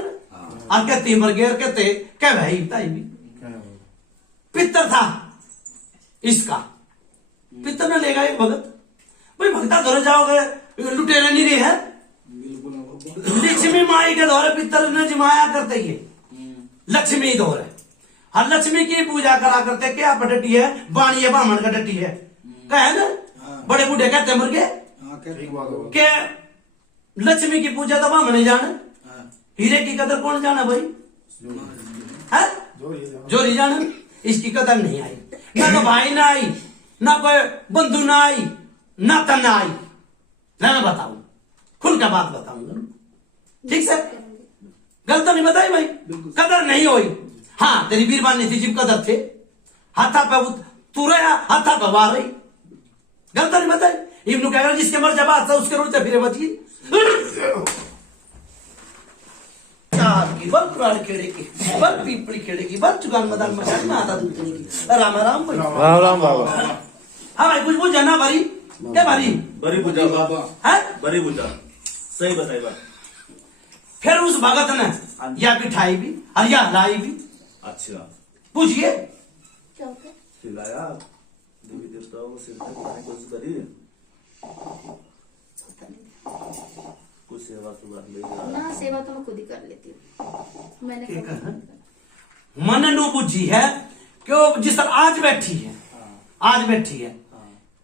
और कहते मर गए, कहते क्या भाई बताई भी पितर था इसका, पितर ने लेगा एक भगत, भाई भगता धोरे जाओगे, लुटेरा नहीं रही है, लक्ष्मी माई के दौरे पितर ने जिमाया करते ही लक्ष्मी दौरे, हर लक्ष्मी की पूजा करा करते, क्या पटटी है बाणी है, बामण का डटी है, कहे ना बड़े बूढ़े कहते मर गए के लक्ष्मी की पूजा तो बामण जाने, हीरे की कदर कौन जाना भाई है, जोरी जाने, इसकी कदर नहीं आई, ना तो भाई ना आई, ना कोई बंधु ना आई, ना तना आई, ना मैं बताऊं खुल का बात बताऊंगा, ठीक से। गलत नहीं बताई भाई, कदर नहीं हुई। हाँ तेरी बीरबानी थी जिब कदर थे, हाथा पे तू रहा, हाथा पे वार रही, गलत नहीं बताई। इब्नू कह रहा जिसके मर जब उसके रोते फिरे बची की बल पुराण खेड़े की बल पीपड़ी खेड़े की बल चुगान मदान मचान में आता दूध की राम राम भाई, राम राम बाबा। हाँ भाई कुछ पूछा ना भारी, क्या भारी बड़ी पूजा बाबा है, बड़ी पूजा सही बताई बात। फिर उस भगत ने या बिठाई भी और या लाई भी, अच्छा पूछिए क्या होता है? खिलाया देवी देवताओं को सिर पे खाने की कोशिश करी, कुछ सेवा तो बात नहीं ना सेवा तो मैं खुद ही कर लेती हूँ। मैंने ठीक कभी है। नहीं करा। मन नु बुझी है क्यों जिस तरह आज बैठी है, आज बैठी है,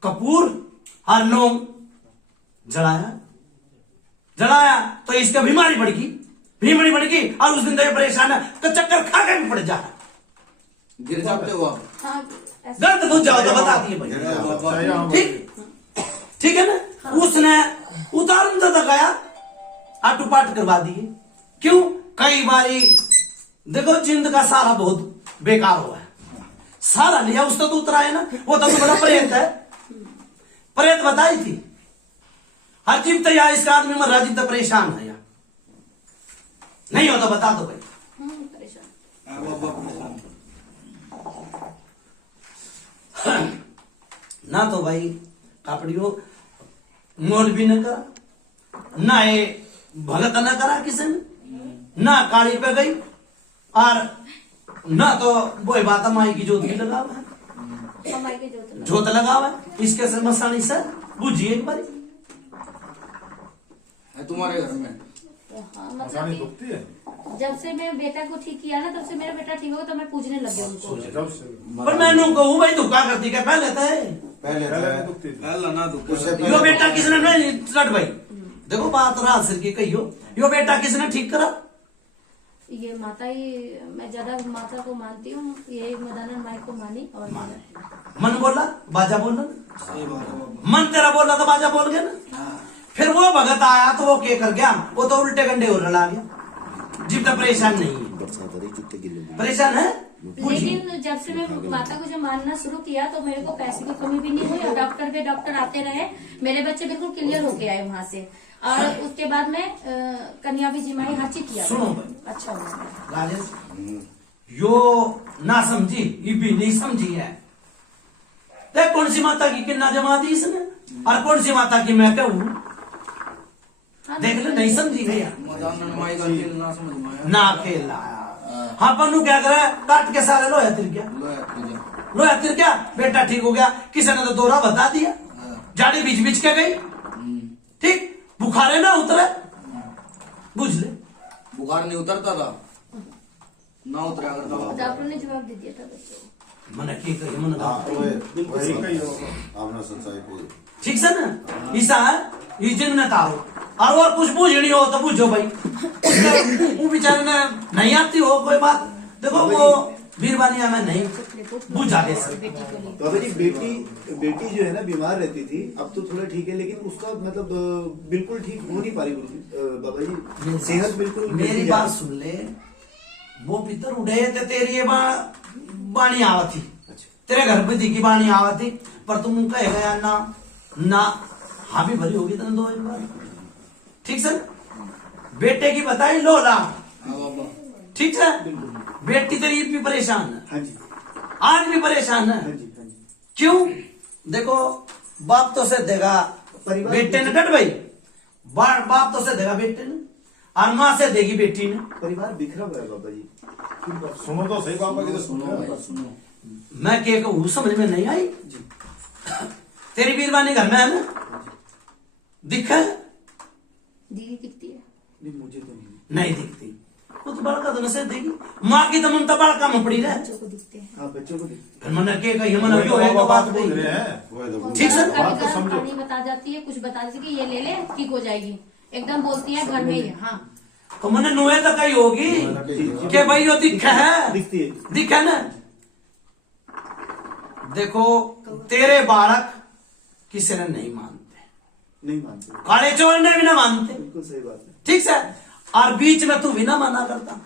कपूर और लौंग जलाया जलाया तो इसका बीमारी बढ़गी और उस दिन तो ये परेशान है तो चक्कर खा के भी पड़ जा। गिर जाते हो आप? हाँ ऐसे- दर्द बुझ जाओ तो बता दिए भाई। ठीक है ना। उसने उतारन तो लगाया आटू पाट करवा दिए। क्यों? कई बारी देखो जिंद का सारा बहुत बेकार हुआ है, सारा लिया उसका तो उतरा है ना, वो तो बड़ा प्रेत है, प्रेत बताई थी। अजीब तो यार इसका आदमी मर अजीब तो परेशान है यार, नहीं हो तो बता दो भाई। परेशान। हाँ, बाबा परेशान। ना तो भाई कापड़ियों मोल भी न करा, ना ये भगत न करा किसी ने, ना काली पे गई और ना तो वो बात माई की ज्योत भी लगावा है, कमाई के जो तो ज्योत लगावा है। इसके से मसानी से बुझिए एक बारी। है तुम्हारे घर में? हाँ मतलब कि जब से मैं बेटा को ठीक किया ना तब से मेरा बेटा ठीक होगा तो मैं पूजने लग गया उनको। पर मैं नू कहूँ भाई धुका करती क्या पहले पहले अल्लाह ना दुख उससे यो बेटा किसने नहीं लट भाई देखो बात रात सिर की कहियो, यो बेटा किसने ठीक करा? ये माता ही, मैं ज्यादा माता को मानती हूँ, ये मदानंद माई को मानी और मन बोला बाजा बोला, सही बात है बाबा। मन तेरा बोला तो बाजा बोल गया ना। फिर वो भगत आया तो वो क्या कर गया, वो तो उल्टे गंडे और लड़ा गया। जीव तो परेशान नहीं है, परेशान है। लेकिन जब से मैं माता को जब मानना शुरू किया तो मेरे को पैसे की कमी भी नहीं हुई और डॉक्टर आते रहे, मेरे बच्चे बिल्कुल क्लियर होके आए वहां से। और उसके बाद में कन्या भी जिमाई हर चीज किया। सुनो अच्छा हुआ। राजेश यो ना समझी, ये भी नहीं समझी है। देख कौन सी माता की किन्ना जमा दी इसने और कौन सी माता की मैं कहूँ, देख ले नहीं समझी भैया। मदानंद माई का खेल ना समझ में आया। ना खेल आया। हाँ पन्नू क्या करे, काट के सारे लोया तिर गया, लो यार, ले जा। लोया तिर गया, बेटा ठीक हो गया। किसी ने तो दौरा बता दिया, हाँ। जाड़ी बीच बीच के गई, ठीक बुखारे ना उतरे, बुझ ले। बुखार नहीं उतरता था, ना उतरा करता था। डॉक्टर ने जवाब दे दिया था बच्चों को। मैंने की कही मन आपने सच्चाई कही। ठीक से ना ईसा है ये जिन्नत आओ और कुछ पूछनी हो तो पूछो भाई। वो बेचारे ने नहीं आती हो कोई बात, देखो वो बीरबानिया में नहीं बुझा दे सकते। बेटी को लिए बाबा जी बेटी जो है ना बीमार रहती थी, अब तो थोड़ा ठीक है, लेकिन उसका मतलब बिल्कुल ठीक हो नहीं पा रही बाबा जी, सेहत बिल्कुल मेरी बात सुन ले, वो पितर उड़े थे तेरी ये बाणी आवत थी, तेरे घर पे दी की बाणी आवत थी, पर तुम कह गया ना हाँ भी भरी होगी तेने दो एक बार। ठीक से बेटे की बताई लोला, हाँ बाबा। ठीक है बेटी तेरी भी परेशान है, हाँ जी आज भी परेशान है। हाँ जी हाँ जी। क्यों? देखो बाप तो से देगा परिवार बेटे ने, डट भाई बाप तो से देगा बेटे ने और माँ से देगी बेटी ने। परिवार बिखरा हुआ है बाबा जी। सुनो तो सही पापा की तो सुनो भाई, सुनो। मैं क्या कहूँ समझ में नहीं आई। तेरी बीरबानी घर में है ना, दिखा है? दीदी दिखती है। नहीं मुझे तो नहीं। नहीं दिखती, वो तो बड़का तो नशे देगी। माँ की तो ममता बड़का में पड़ी रहे। बच्चों को दिखते हैं। हाँ बच्चों को देखते फिर मैंने क्या कही, मैंने क्यों है तो बात बोल नहीं। रहे हैं। ठीक है बात तो कभी समझो। पानी बता जाती है, कुछ बता देती है कि ये ले ले ठीक हो जाएगी, एकदम बोलती है घर में ही है। हाँ तो मैंने नुए तो कही होगी कि भाई वो दिख है, दिखती है। दिख है ना। देखो तेरे बालक किसी ने नहीं मानते, नहीं मानते, काले चोर ने भी ना मानते, बिल्कुल सही बात है। ठीक है। और बीच में तू भी ना माना करता,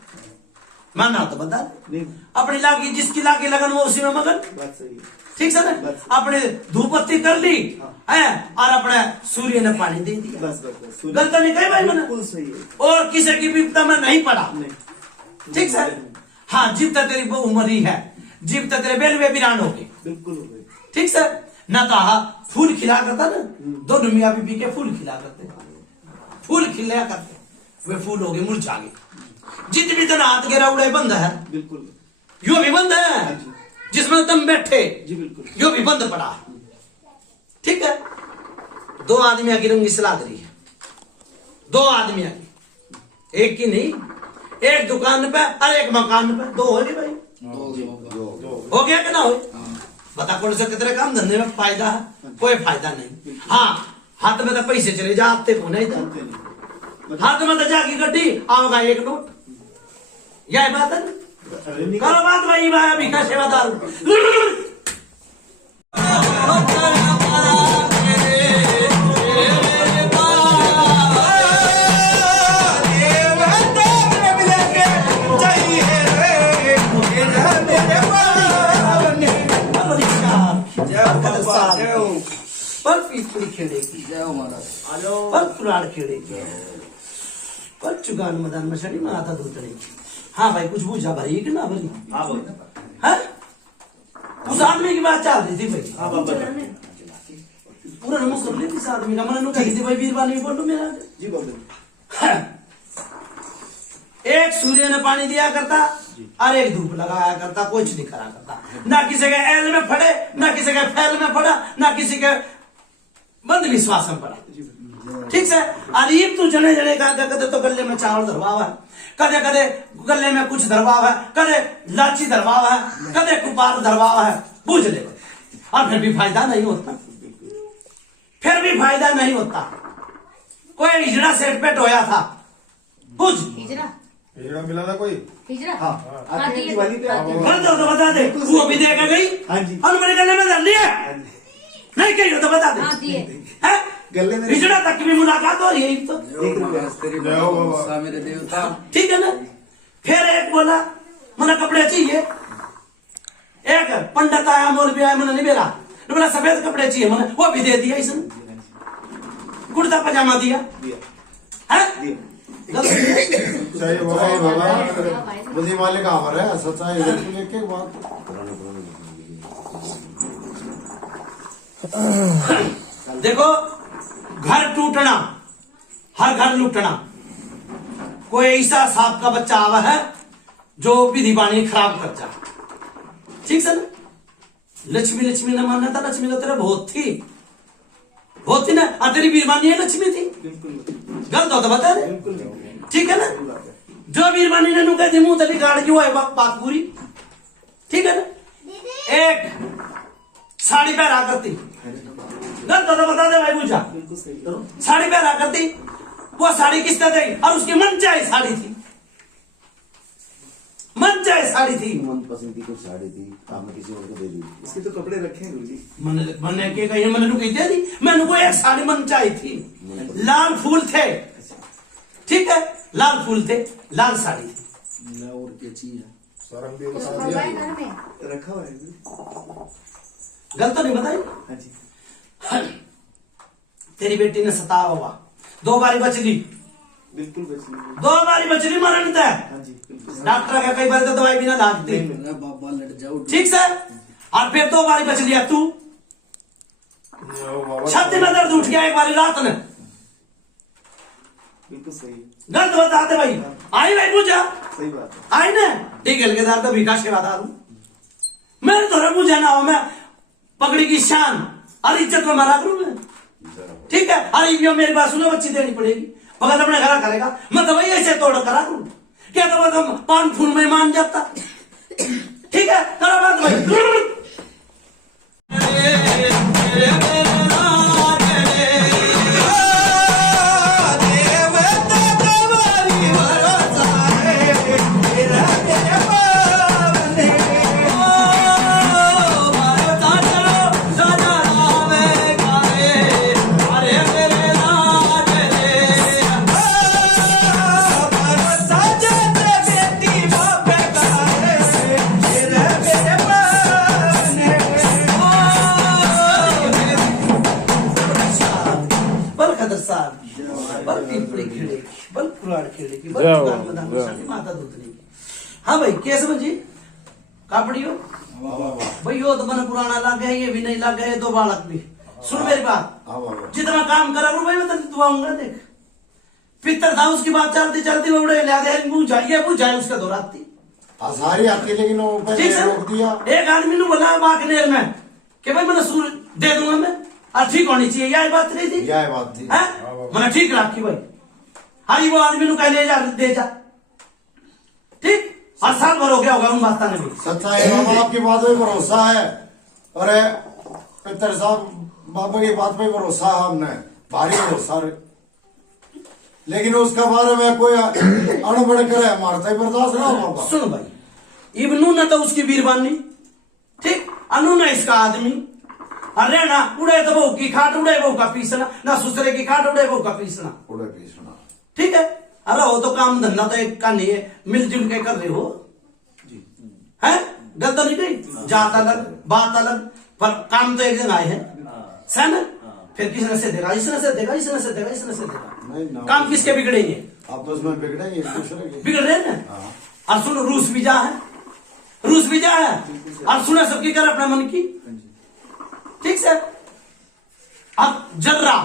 माना तो बता दे। नहीं अपनी लागी जिसकी लागी लगन वो उसी में मगन, बात सही है। ठीक है ना। अपने धूपबत्ती कर ली है और अपने सूर्य ने पानी दे दिया, बस बस बस गलत नहीं कही भाई मैंने। बिल्कुल सही है। और किसी की विपदा में नहीं पड़ा, नहीं ठीक है। हाँ जीव तक तेरी वो उम्र ही है, जीव तक तेरे बेल में बिरान हो गए, बिल्कुल हो गई। ठीक है ना। तो फूल खिला करता ना, दोनों मियाँ बीबी के फूल खिला करते, फूल खिलाया करते, वे फूल हो गए मुरझा गए। जितनी तना हाथ गिरा उड़े बंद है, बिल्कुल यो भी बंद है, जिसमें तुम बैठे जी बिल्कुल। यो भी बंद पड़ा, ठीक है। दो आदमी की रंगी सलाह करी है, दो आदमी आए, एक की नहीं, एक दुकान पे और एक मकान पे, दो हो गए भाई। हो गया कि ना हो? बता कौन से कितने काम धंधे में फायदा है? कोई फायदा नहीं। हाँ, हाथ में तो पैसे चले जाते को नहीं था, हाथ में तो जाकी गड्डी आओगा एक नोट, यह बात है। करो बात भाई, मैं अभी का सेवादार हूं। पर पीपली खेड़ेगी, पर पुराण खेड़ेगी, पर चुगान मदान मछली में आता दूतरेगी। हाँ भाई, कुछ बुझा भरी कि ना भरी? हाँ बोल है? उस आदमी की बात चल रही थी भाई। हाँ बाबा पूरा नमो कर लेती इस आदमी का। मैंने कही थी भाई वीरवानी बोल लो मेरा जी बाबा। एक सूर्य ने पानी दिया करता और एक धूप लगाया करता, कुछ नहीं करा करता। ना किसी के एल में फटे, ना किसी के फैल में पड़ा, ना किसी के बंद विश्वास में पड़ा। ठीक है। अरीब तू जने जने का कदे तो गले में चावल धरवावा है, कदे कदे गले में कुछ धरवावा है, कदे लाची धरवावा है, कदे कुपार धरवावा है, बुझ ले। और फिर भी फायदा नहीं होता, फिर भी फायदा नहीं होता। कोई हिजड़ा सेट पेट होया था, बुझ हिजरा हिजड़ा मिला था कोई? हिजरा हाँ, हाँ, आपके दिए दिवाली पे आप- बंद हो तो बता दे, वो भी दे के गई। हाँ जी। और मेरे गले में धर लिया, नहीं कही हो तो बता दे। हाँ दिए। हैं? गले में हिजड़ा तक की भी मुलाकात हो रही है तो, 1 रुपया। तेरी जय हो बाबा। सा मेरे देवता। ठीक है ना। फिर एक बोला मैंने कपड़े चाहिए, एक पंडित आया मौलवी आया, मैंने नहीं बेरा, बोला सफेद कपड़े चाहिए, मैंने वो भी दे दिया, इसने कुर्ता पजामा दिया है। गलत नहीं है? सही बाबा, बुद्धि वाले का खबर है, सच्चाई है तो एक एक बात। देखो, घर टूटना, हर घर लूटना। कोई ऐसा सांप का बच्चा आवा है जो विधि वाणी खराब कर जा, ठीक है ना। लक्ष्मी लक्ष्मी न मानना था, लक्ष्मी तो तेरा बहुत थी ना, और तेरी बीरबानी है लक्ष्मी थी। गलत हो तो बता दे, ठीक है ना। जो बीरबानी ने नु कहती मुंह तली गाड़ की वो है बात पूरी, ठीक है ना। एक साड़ी पहरा करती, गलत हो तो बता दे भाई, पूछा साड़ी पहरा करती, वो साड़ी किसने दी? और उसकी मन चाहे साड़ी थी, मन चाहे साड़ी थी। मनपसंद की कुछ साड़ी थी, आपने किसी और को दे दी। इसके तो कपड़े रखे हैं गुरुजी। मैंने के कही, मैंने नु कही थी, मैंने को एक साड़ी मन चाही थी, लाल फूल थे, ठीक है, लाल फूल थे, लाल साड़ी थी। और क्या चीज है? शर्म भी कुछ बता मंगवाए दिया। घर में। रखा हुआ है गुरुजी। गलत तो नहीं बताई। हाँ जी। तेरी बेटी ने सताया होगा, 2 बारी बचली, बिल्कुल बच गई। 2 बारी बचली, मरण तय। हाँ जी बिल्कुल। डॉक्टर का कई बार तो दवाई बिना लागती, अरे बाबा लट जाओ। ठीक सर। और फिर 2 बारी बच लिया तू, जय हो बाबा। छाती में दर्द उठ गया एक बारी रात में, बिल्कुल सही। गलत बताते भाई। आई भाई पूजा, सही बात है। आई ना, ठीक है, लेकेदार तो भिखा सेवादार हूं मैं, तो पूजा ना हो, मैं पगड़ी की शान और इज्जत में मारा करूं मैं, ठीक है। अरे ये मेरी बात सुनो, बच्ची देनी पड़ेगी, भगत अपने घर करेगा, मैं तो भाई ऐसे तोड़ करा करूं क्या? तो मैं पान फूल में मान जाता, ठीक है। करो बात भाई। हाँ भाई, क्या समझ जी कापड़ी हो भाई, यो तो मैंने पुराना लाग गया, ये भी नहीं लाग गया, 2 बालक भी। सुन मेरी बात, हाँ बाबा। जितना काम करा करूं भाई, मैं तेरी दुआऊंगा। देख, पितर था, उसकी बात चलती चलती वो उड़े लिया दे, बुझाए उसका दोहराती, सारी आती, लेकिन वो ठीक पहले है। रोक दिया। एक आदमी ने बोला बाकनेर में कि भाई मैंने सूर दे दूंगा मैं, और ठीक होनी चाहिए, यह बात नहीं थी, यह बात थी। है? मैंने ठीक रखी भाई, हाँ वो आदमी नु कह ले जा दे जा, ठीक। और साल भर हो गया होगा उन बाता ने भी। सच्चा है बाबा, आपकी बात पे भरोसा है। अरे पितर साहब बाबा की बात पे भरोसा है हमने, भारी भरोसा रे। लेकिन उसका बारे में कोई अड़बड़ करे मारता ही बर्दाश्त ना हो बाबा। सुन भाई, इब्नू न तो उसकी बीरबानी, ठीक, अनु न इसका आदमी। अरे ना उड़े तो बहू की खाट उड़े बहू का पीसना, ना ससुरे की खाट उड़े बहू का पीसना, उड़े पीसना, ठीक है। अरे वो तो काम धंधा तो एक का नहीं है, मिलजुल के कर रहे हो, है गलत नहीं कही, जात अलग बात अलग, पर काम तो एक जगह आए हैं, सही। फिर किसने से देगा, इसने से देगा, इसने से देगा, इसने से देगा, नहीं ना काम किसके बिगड़ेंगे? आपस में बिगड़ेंगे एक दूसरे के। बिगड़ रहे हैं ना। और सुनो रूस भी जा है, रूस भी जा है, और सुने सबकी कर अपने मन की, ठीक से। अब जर्रा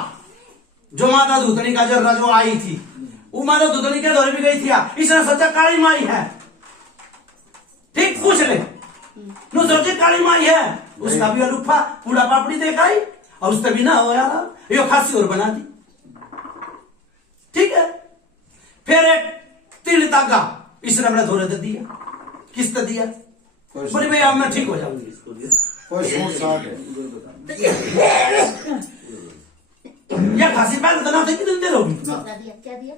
जो माता धूतनी का जर्रा जो आई थी, वो माता धूतनी के दौरे भी गई थी, इसने सोचा काली माई है, ठीक, पूछ ले, नो सोचे काली माई है, उसका भी अलूफा पूरा पापड़ी देखाई, और उससे भी ना हो यार यो खासी और बना दी, ठीक है। फिर एक तिल तागा इसने अपने धोरे दे दिया, किस तरह दिया, बोले भाई अब मैं ठीक हो जाऊंगी, कोई सूट साट है या खासी पहले तो ना थे कितनी देर होगी, क्या दिया?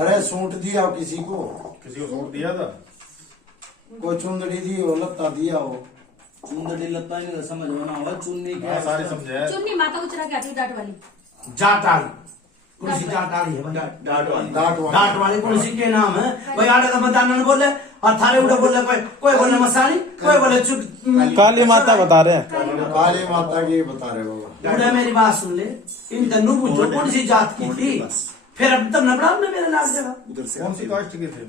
अरे सूट दिया हो किसी को सूट दिया था, कोई चुंदड़ी दी हो, लत्ता दिया हो। चुंदड़ी लत्ता नहीं समझ में ना होगा, चुन्नी क्या हाँ, सारे समझे। चुन्नी माता को चुरा के आती डांट वाली, जाटाली, कौन सी जाटाली है भाई? डांट वाली कौन सी के नाम है भाई? आटे का बताना बोले और थारे उड़े बोले, कोई बोले मसाली, कोई बोले चुप। काली माता बता रहे हैं, काली माता की बता रहे बाबा। उड़े मेरी बात सुन ले, इन तन्नू पूछो कौन सी जात की थी, फिर अब तब नबड़ा ने मेरे लाल जगह कौन सी कास्ट के थे?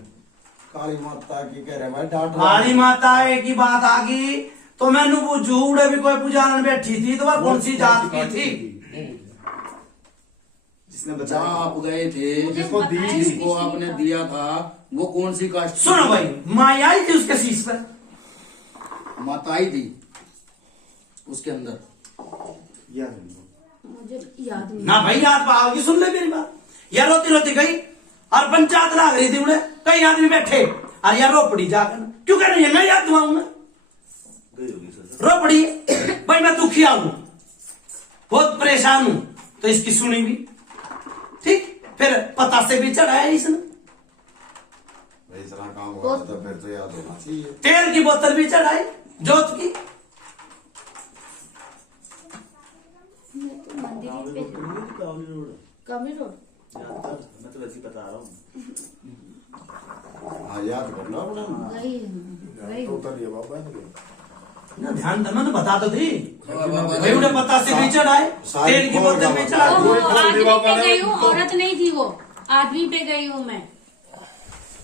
काली माता की कह रहे भाई, डांट काली माता की बात आ गई तो मैनू पूछू, उड़े भी कोई पुजारन बैठी थी तो वह कौन सी जात की थी? जिसने बताया जहाँ आप गए थे, जिसको दी जिसको आपने दिया था, वो कौन सी कास्ट? सुनो भाई, माई आई थी उसके शीश पर, माता आई थी उसके अंदर। याद नहीं। मुझे याद नहीं। ना भाई याद पाओगी, सुन ले मेरी बात। यार रोती रोती गई और पंचायत लाग रही थी, उड़े कई आदमी बैठे और यार रो पड़ी जाकर, क्यों कह रही है मैं याद दुआऊंगा, रो पड़ी भाई मैं दुखिया हूं, बहुत परेशान हूं, तो इसकी सुनी भी, ठीक। फिर पता से भी चढ़ाया इसने, इतना काम हुआ था फिर तो याद होना चाहिए। तेल की बोतल भी चढ़ाई जोत की, मैं तो मंदिर ही पे कमी रोड मैं तो वैसे ही बता रहा हूँ। हाँ याद करना अपना। गई तो उतर लिया बाबा ने। ना ध्यान दे, मैंने बता तो थी भाई, उन्हें पता से भी चढ़ाए, तेल की बोतल भी चढ़ाई। आदमी पे गई हूँ, औरत नहीं थी वो, आदमी पे गई हूँ मैं।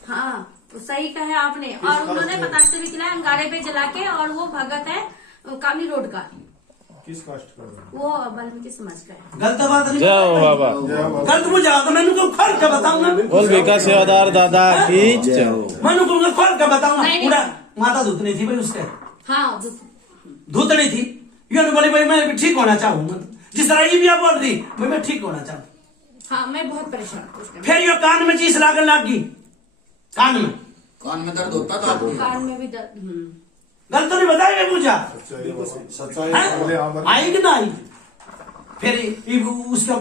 हाँ तो सही कहा आपने। और उन्होंने पतासे से भी खिलाया अंगारे पे जला के, और वो भगत है काली रोड का, किस कास्ट का? वो वाल्मीकि समाज का है। गलत बात नहीं, जय हो बाबा, गलत मुझे आता, मैंने को खोल के बताऊंगा, बोल विकास सेवादार दादा की जय हो। मैंने को खोल के बताऊंगा। नहीं, नहीं। पूरा माता धूतनी थी भाई उसके, हाँ धूतनी थी, ये बोली भाई मैं भी ठीक होना चाहूंगा, जिस तरह ये भी आप बोल रही भाई मैं ठीक होना चाहूँ। हाँ मैं बहुत परेशान हूँ उसके। फिर ये कान में चीज लागन लगी, कान में दर्द होता था आपको? कान में भी दर्द। गलत तो नहीं बताया पूछा, सच्चाई हैं? आई कि ना आई? फिर ये उसका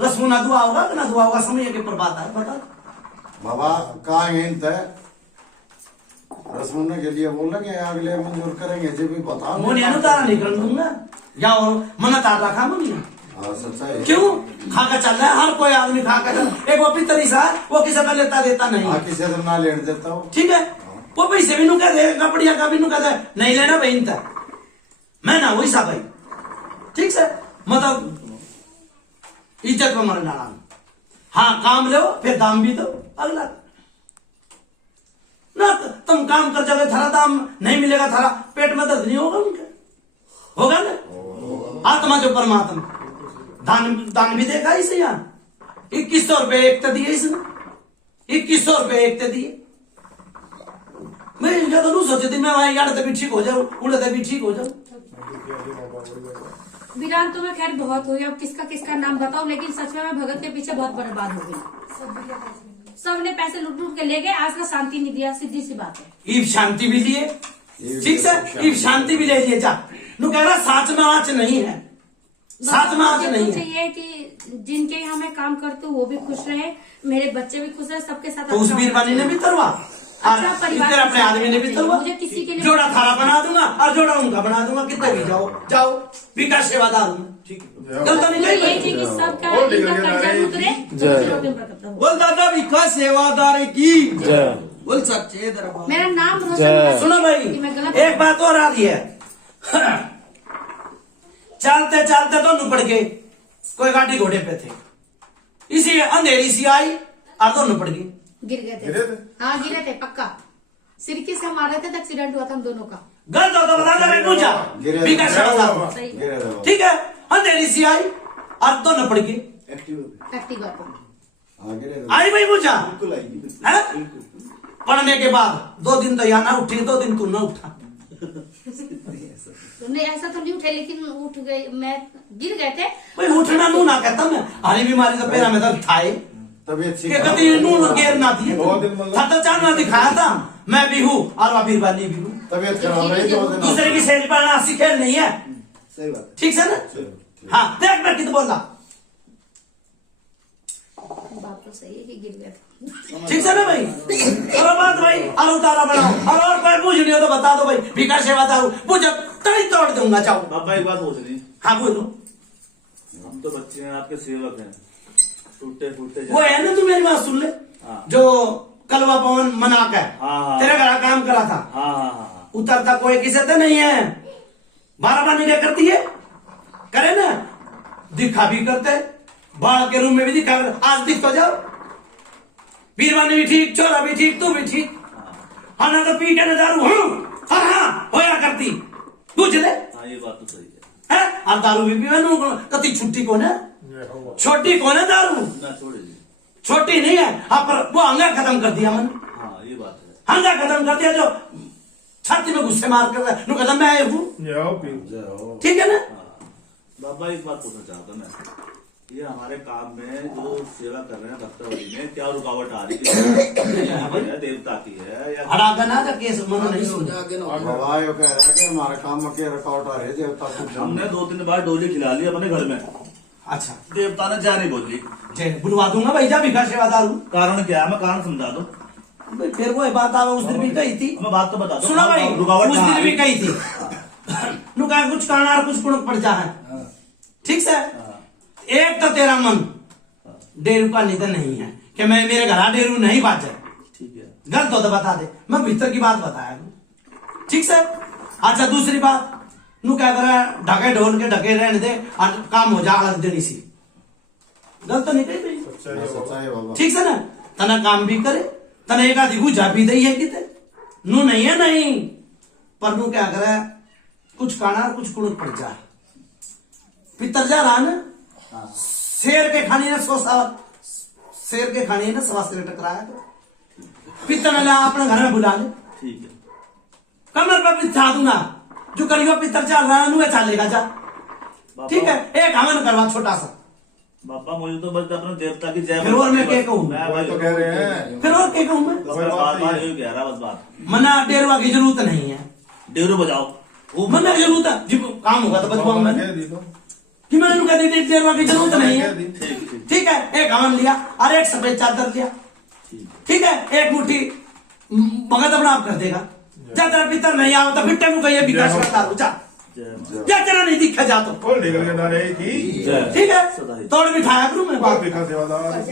रस्म ना दुआ होगा कि ना दुआ होगा, समय के पर बात है, बता। बाबा कहा हिंत है रसमुन्ने के लिए बोल रहे अगले मंजूर करेंगे जो भी बता मुनिया नु तारा निकल दूंगा, या और मना तार रखा मुनिया, हाँ सच्चाई क्यों खा कर चल रहा है हर कोई आदमी, खा कर एक वो पितरी सा वो किसी का लेता देता नहीं, हाँ किसी से ना लेने देता हूँ। ठीक है। वो पैसे भी नु कह दे, कपड़िया का भी नु कह दे नहीं लेना भाई इनका, मैं ना वही सा भाई, ठीक से, मतलब इज्जत में मर जाना। हाँ काम लो फिर दाम भी दो, अगला ना तुम काम कर जाओगे, थारा दाम नहीं मिलेगा, थारा पेट में दर्द नहीं होगा उनके, होगा ना। आत्मा जो परमात्मा दान भी देखा इसे यहाँ 2100 रुपए एक तो दिए इसने, 2100 रुपए एक तो दिए। मैं इनका तो नहीं सोचे थी मैं वहां यार तभी ठीक हो जाऊं, उड़े तभी ठीक हो जाऊं। वीरान तो मैं खैर बहुत हुई, अब किसका किसका नाम बताऊं, लेकिन सच में मैं भगत के पीछे बहुत बर्बाद हो गई। सबने पैसे लूट लूट के ले गए, आज का शांति नहीं दिया, सीधी सी बात है। ईब शांति भी लिए, ठीक है, ईब शांति भी ले लिए। जा नु कह रहा साच में आँच नहीं है, साच में आँच नहीं है। चाहिए कि जिनके यहाँ मैं काम करती हूँ वो भी खुश रहे, मेरे बच्चे भी खुश रहे, सबके साथ तो उस बीरबानी ने भी तरवा, अच्छा परिवार इधर अपने आदमी ने भी तरवा। मुझे किसी के लिए जोड़ा थारा बना दूंगा और जोड़ा उनका बना दूंगा, कितना भी जाओ जाओ, विकास सेवादार हूँ। गलत नहीं यही कही। थी कि सबका इनका कर्जा उतरे, तो बोल दादा विकास सेवादार की जय। बोल सच्चे दरबार। मेरा नाम रोशन जय। है। सुनो भाई, कि मैं गलत एक बात और आ रही है। चलते चलते दोनों पड़ गए, कोई गाड़ी घोड़े पे थे, इसी अंधेरी सी आई और दोनों पड़ गए। गिर गए गिरे थे, थे? हाँ गिरे थे पक्का, सिरकी से मारे थे तो एक्सीडेंट हुआ था हम दोनों का। गलत हो तो बता दे, मैं पूछा गिरे। विकास सेवादार, सही गिरे थे बाबा। ठीक है, अंधेरी सी आई और दोनों पड़ गए। एक्टिवा पे। हाँ, गिरे थे। आई भाई पूछा बिल्कुल आएगी, है? पढ़ने के बाद 2 दिन तो यहाँ ना उठी, 2 दिन तू ना उठा। नहीं ऐसा तो नहीं उठे, लेकिन उठ गए, मैं गिर गए थे। भाई उठना नू ना कहता मैं, हरी बीमारी तो पैरा में दर्द थाए तबीयत ठीक कि कभी नू गेर ना थी, बहुत दिन मतलब- था चांद ना दिखाया था। मैं भी हूँ और वह बीरबानी भी हूँ, तबीयत खराब रही 2 दिन। दूसरे की सेल पर आसी खेल नहीं है, सही बात ठीक है ना? हाँ देख मैं कित बोला, बात तो सही है कि गिर गए थे। ठीक है ना भाई? करो बात भाई, और उतारा बनाओ, और कोई पूछ हो तो बता दो भाई, विकास सेवादार हूँ, पूछ तड़ी तोड़ दूंगा, चाहो। बाबा एक बात पूछनी, हाँ बोलो। हम तो बच्चे हैं, आपके सेवक हैं, टूटे फूटे वो है ना, तू मेरी बात सुन ले, हाँ। जो कलवा पवन मना कर हाँ। तेरे घर काम करा था, हाँ हाँ हाँ उतरता कोई किसे तो नहीं है, 12 बार निगाह करती है, करे ना, दिखा भी करते, बाढ़ के रूम में भी दिखा कर, आज दिख तो जाओ, बीरबानी भी ठीक, चोरा भी ठीक, तू भी ठीक, हाँ ना तो पी के न दारू हूँ, हाँ होया करती, पूछ ले, हाँ, ये बात तो सही है। है? और दारू भी पीवे नू कति छुट्टी कौन है, छोटी कौन है दारू, ना छोड़े जी। छोटी नहीं है, हाँ पर वो हंगा खत्म कर दिया मन, हाँ, ये बात है। हंगा खत्म कर दिया, जो छाती में गुस्से मार कर नु कदम मैं हूँ, जाओ फिर। ठीक है ना? बाबा एक बात पूछना चाहता मैं, ये हमारे काम में जो सेवा कर रहे हैं भक्तवली में, क्या रुकावट आ रही है? देवता की है या हरा गना का केस मनो नहीं सुन, बाबा यो कह रहा है कि हमारे काम में क्या रिकॉर्ड आ रहे देवता कुछ हमने 2-3 बार डोली खिला ली अपने घर में, अच्छा देवता ने जाने बोली। जय बुलवा दूंगा भाई, जा भिखा सेवादार हूँ कारण क्या है, मैं कारण समझा दो। भाई, फिर वो बात आवा उस दिन भी कही थी, मैं बात तो बता दो। सुना भाई, रुकावट उस कहाँ दिन भी आई? कही थी, नु कहा कुछ कहना और कुछ कुणक पड़ जा है, ठीक से? एक तो तेरा मन डेरू का निधन नहीं है कि मैं मेरे घर डेरू नहीं बाजे, ठीक है, गलत हो तो बता दे, मैं भीतर की बात बताया हूं, ठीक से? अच्छा दूसरी बात, नू क्या करा, ढके ढोल के ढके रहने दे और काम हो जा अलग देनी सी, गलत तो नहीं कही भाई, सच्चाई है बाबा। ठीक से ना? तना काम भी करे, तना एक आधी गुजा भी दई है किते, नू नहीं है नहीं, पर नू क्या करे, कुछ काना और कुछ कुणक पड़ जा, पितर जा रहा ना, शेर के खाने ने 100 शेर के खाने ने 100 से टकराया, पितर ने ला अपने घर में बुला ले, ठीक है। कमर पर बिठा दूंगा, जो करियो पितर चल रहा है नुए चालेगा जा, ठीक है? एक हवन करवा छोटा सा, बाबा मुझे तो बस अपने देवता की जय। फिर और मैं क्या कहूँ? मैं वही तो कह रहे हैं। फिर और क्या कहूँ मैं? बात यही कह रहा, बस बात मना डेरवा की जरूरत नहीं है, डेरू बजाओ। वो मना की जरूरत है, जिब काम होगा तो बचवा बाबा ने मैं कह दी तो। कि मैंने उनका डेरवा की जरूरत नहीं है, कह दी। ठीक है? एक हवन लिया और एक सफेद चादर लिया, ठीक है? एक मुट्ठी भगत अपना आप कर देगा, जा तेरा पितर नहीं आओ तो फिर टेमू कहिए विकास करता रहूं, जा या तेरा नहीं दिखा जा तो, और निकल के नारे की। ठीक है? तोड़ बिठाया करूं मैं बात बात, देखा सेवादार।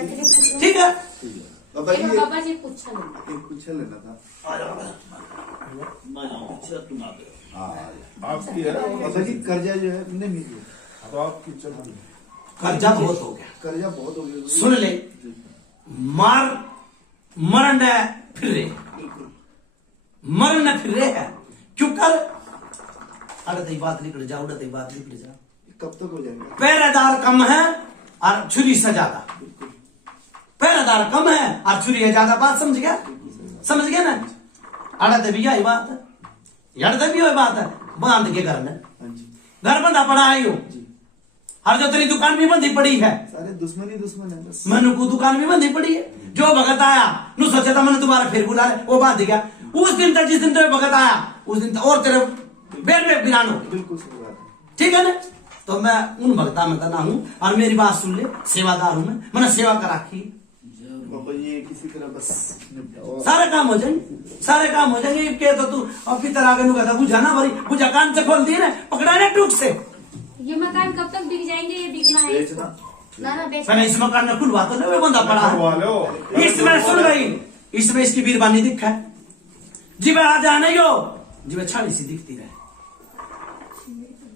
ठीक है? बाबा जी बाबा जी पूछा नहीं। एक पूछा लेना था। मैं जाऊँ पीछे, तुम आ गए। आपकी है। बाबा जी कर्जा जो है नहीं मिली, तो आपकी चल। कर्जा बहुत हो गया, कर्जा बहुत हो गया। सुन ले, मरण फिर रहे, मरण फिर रहे है, क्यों कर अड़ते बात निकल जा, उड़ते बात निकल जा, कब तक हो जाएगा? पहरेदार कम है और छुरी से ज्यादा, पहरेदार कम है और छुरी है ज्यादा, बात समझ गया? समझ गया ना? अड़ते भी यही बात है, अड़ते भी वही बात है, बांध के घर में, हाँ जी। घर बंधा पड़ा है यो, और जो तेरी दुकान भी बंदी पड़ी है, सारे दुश्मन ही दुश्मन है बस। मनु को दुकान भी बंदी पड़ी है। जो भगत आया नु सोचा था मैंने दोबारा फिर बुला ले, वो बांध गया। उस दिन तक जिस दिन तो भगत आया उस दिन तक और तेरे बेर में बिरानो। बिल्कुल सही बात है। ठीक है ना? तो मैं उन भगता में तो ना हूं, और मेरी बात सुन ले, सेवादार हूं मैंने सेवा करा की। बाबा ये किसी तरह बस निपटाओ। सारे काम हो जाएंगे, सारे काम हो जाएंगे। के तो तू अब की तरह आगे कहता बुझा ना भरी, बुझा कान से खोल दिए ना, पकड़ाने टूक से। ये मकान कब तक बिक जाएंगे? ये बिकना है इसको। ना बेच। मैंने इस मकान में खुलवा तो नहीं, बंदा पड़ा करवा है। लो। इसमें सुन रही, इसमें इसकी बीरबानी दिखा है जी। मैं आ जाने यो जी, मैं छाड़ी सी दिखती रहे,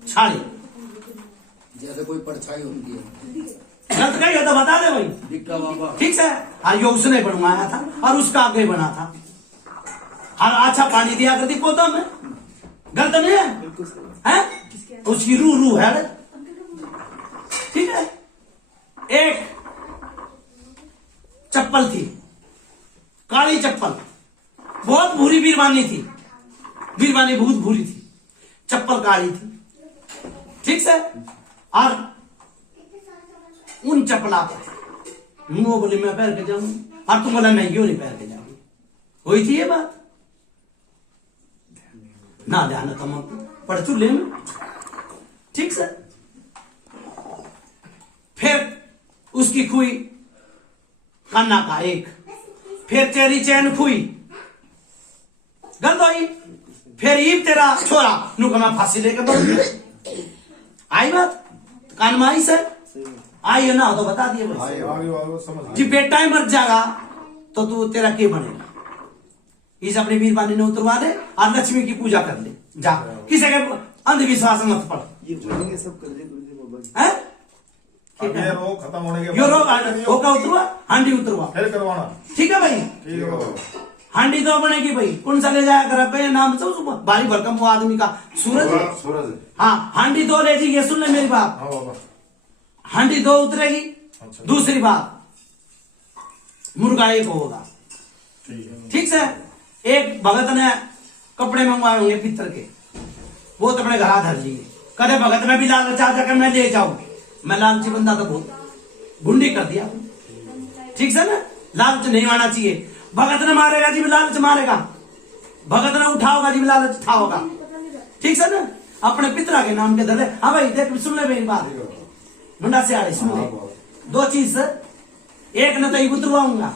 छाड़ी जैसे कोई परछाई होती है। गलत कही हो तो बता दे भाई, दिखता बाबा। ठीक है? और यो उसने बनवाया था और उसका आगे बना था, और अच्छा पानी दिया करती पौधा में। गलत नहीं है, बिल्कुल सही। है? उसकी रू है, ठीक है? एक चप्पल थी, काली चप्पल, बहुत भूरी बीरबानी थी, बीरबानी बहुत भूरी थी, चप्पल काली थी, ठीक है? और उन चप्पला पर मुंह बोले मैं पैर के जाऊं, और तुम बोला नहीं क्यों नहीं पैर के जाऊंगी। हुई थी ये बात ना, ध्यान कम पढ़ चुले में, ठीक है? फिर उसकी खुई कन्ना का एक, फिर तेरी चैन खुई गलत हुई, फिर ईब तेरा छोरा नुका मैं फांसी लेके बढ़ गया। आई बात कान में आई से आई है ना, तो बता दिए बस। आगे वालों समझ जी बेटा ही मर जाएगा तो तू तेरा क्या बनेगा। इस अपनी बीरबानी ने उतरवा दे और लक्ष्मी की पूजा कर ले जा, किसी के अंधविश्वास मत पड़। ये बोलेंगे सब कर दे गुरुजी बाबा जी। है अब ये रोग खत्म होने के यो रोग होगा उतरवा, हांडी उतरवा, फिर करवाना। ठीक है भाई? ठीक है बाबा। हांडी तो बनेगी भाई, कौन सा ले जाया कर पे नाम से उस भारी भरकम वो आदमी का सूरज। सूरज है। हाँ, हांडी दो ले जी, ये सुन ले मेरी बात, हाँ बाबा। हांडी दो उतरेगी। अच्छा। दूसरी बात, मुर्गा एक होगा, ठीक है। ठीक है? एक भगत ने कपड़े मंगवाए होंगे पित्तर के, वो तो अपने घर धर लिए, कदे भगत ने भी लालच आ जाकर मैं ले जाऊं, मैं लालची बंदा तो बहुत गुंडी कर दिया, ठीक है ना? लालच नहीं आना चाहिए। भगत ने मारेगा जी लालच मारेगा, भगत ने उठाओगा जी लालच उठाओगा, ठीक है ना? अपने पितरा के नाम के धरे। हाँ भाई देख सुन ले मेरी बात, मुंडा से आड़े सुन ले, दो चीज से, एक न तो उतरवाऊंगा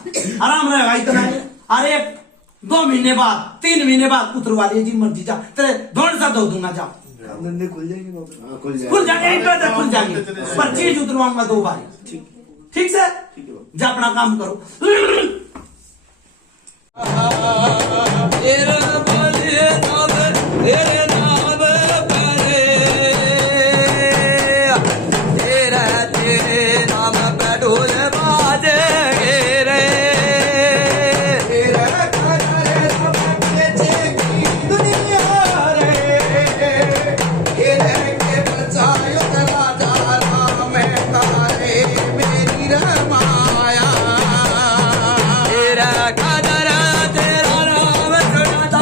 आराम रहेगा इतना, और एक 2 महीने बाद 3 महीने बाद उतरवा लिए जी मर्जी जा, तेरे दौड़ सा धो दूंगा जाओ, धंधे खुल जाएंगे बाबा। हाँ, खुल जाए। खुल जाएंगे, एक बार खुल जाएंगे, पर चीज उतरवाऊंगा 2 बार, ठीक है? जा अपना काम करो। तेरे बोलिए नाम तेरे नाम परे, तेरे नाम पे ढोल बाजेंगे रे, तेरे करे सब बेचेगी दुनिया रे, तेरे के बचायो तेरा जाना मैं तारे मेरी रमाया, तेरा कदर तेरा नाम सुना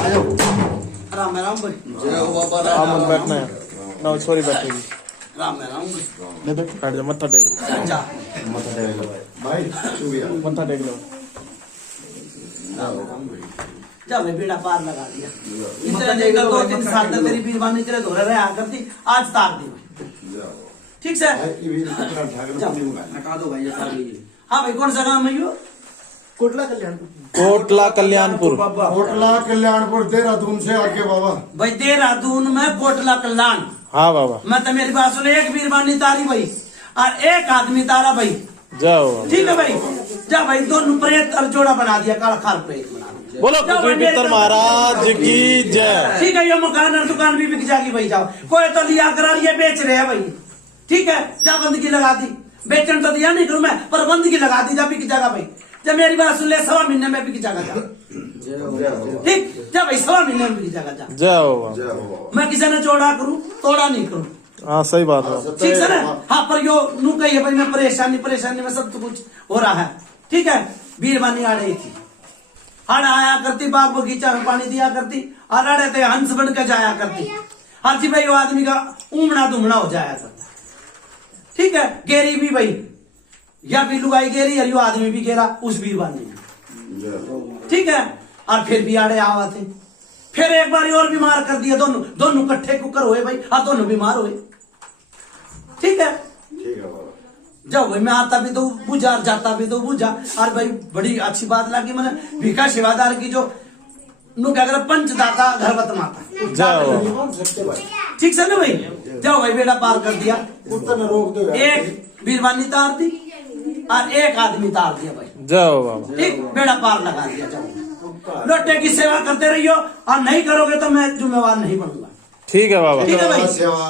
राम राम भाई जय हो बाबा मत बैठना है ना सॉरी बैठेगी राम राम नहीं तो बैठ जा मत्था टेक लो जा भाई तू भी आ। मत्था टेक लो जा भाई बेड़ा पार लगा दिया इतने जगह 2-3 साल तक तेरी बीरबानी तेरे धोरे रहे आकर थी आज तार दी भाई जाओ ठीक से भाई की भी कपड़ा ठाकर जाओ पूरी मुका हटा दो भाई ये तार लीजिए हाँ भाई कौन सा काम है यो कोटला कल्याणपुर कोटला कल्याणपुर कोटला कल्याणपुर देहरादून से आके बाबा भाई देहरादून में कोटला कल्याण हाँ बाबा मैं तो मेरी बात सुने एक बीरबानी तारी भाई और एक आदमी तारा भाई जाओ ठीक है भाई जा भाई दोनों प्रेत और जोड़ा बना दिया काला खार प्रेत बना दिया बोलो जाओ भाई, पृथ्वी महाराज की जय ठीक है ये मकान और दुकान भी बिक जाएगी भाई जाओ कोई तो लिया करा ये बेच रहे हैं भाई ठीक है जा बंदगी लगा दी बेचन तो दिया नहीं करूं मैं पर बंदगी लगा दी जा बिक जाएगा भाई जब मेरी बात सुन ले 1.25 महीने में बिक जाएगा जा ठीक जा भाई 1.25 महीने में बिक जाएगा जा जाओ जय हो मैं किसी ने जोड़ा करूं तोड़ा नहीं करूं हाँ सही बात है ठीक है ना हाँ पर यो नू कही है भाई मैं परेशानी में सब कुछ हो रहा है ठीक है बीरबानी आ रही थी हड़ आया करती बाग बगीचा में पानी दिया करती और अड़े थे हंस बन के जाया करती हर जी भाई वो आदमी का उमड़ा दुमड़ा हो जाया करता ठीक है गेरी भी भाई या भी लुगाई गेरी और यो आदमी भी गेरा उस बीरबानी में जय हो ठीक है और फिर भी आड़े आवा थे फिर एक बार और बीमार कर दिया दोनों इकट्ठे कुकर हुए भाई और दोनों बीमार हुए ठीक है ठीक है बाबा जाओ भाई मैं आता भी तो बुझा और जाता भी तो बुझा और भाई बड़ी अच्छी बात लगी मैंने भिखा सेवादार की जो नु क्या करे पंचदाता घरवत माता जाओ ठीक से ना भाई जाओ भाई बेड़ा पार कर दिया उत्तर रोक दो यार। एक बीरबानी तार दी और एक आदमी तार दिया भाई जाओ बाबा ठीक बेड़ा पार लगा दिया जाओ लोटे की सेवा करते रहियो और नहीं करोगे तो मैं जिम्मेवार नहीं बनूंगा ठीक है बाबा ठीक है भाई सेवा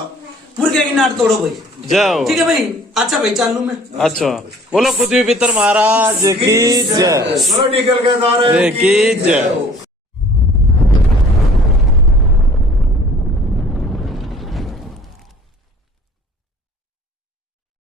मुर्गे की नाट तोड़ो भाई जाओ ठीक है भाई अच्छा भाई चालू में अच्छा बोलो पृथ्वी पितर महाराज की जय निकल के दारे की जय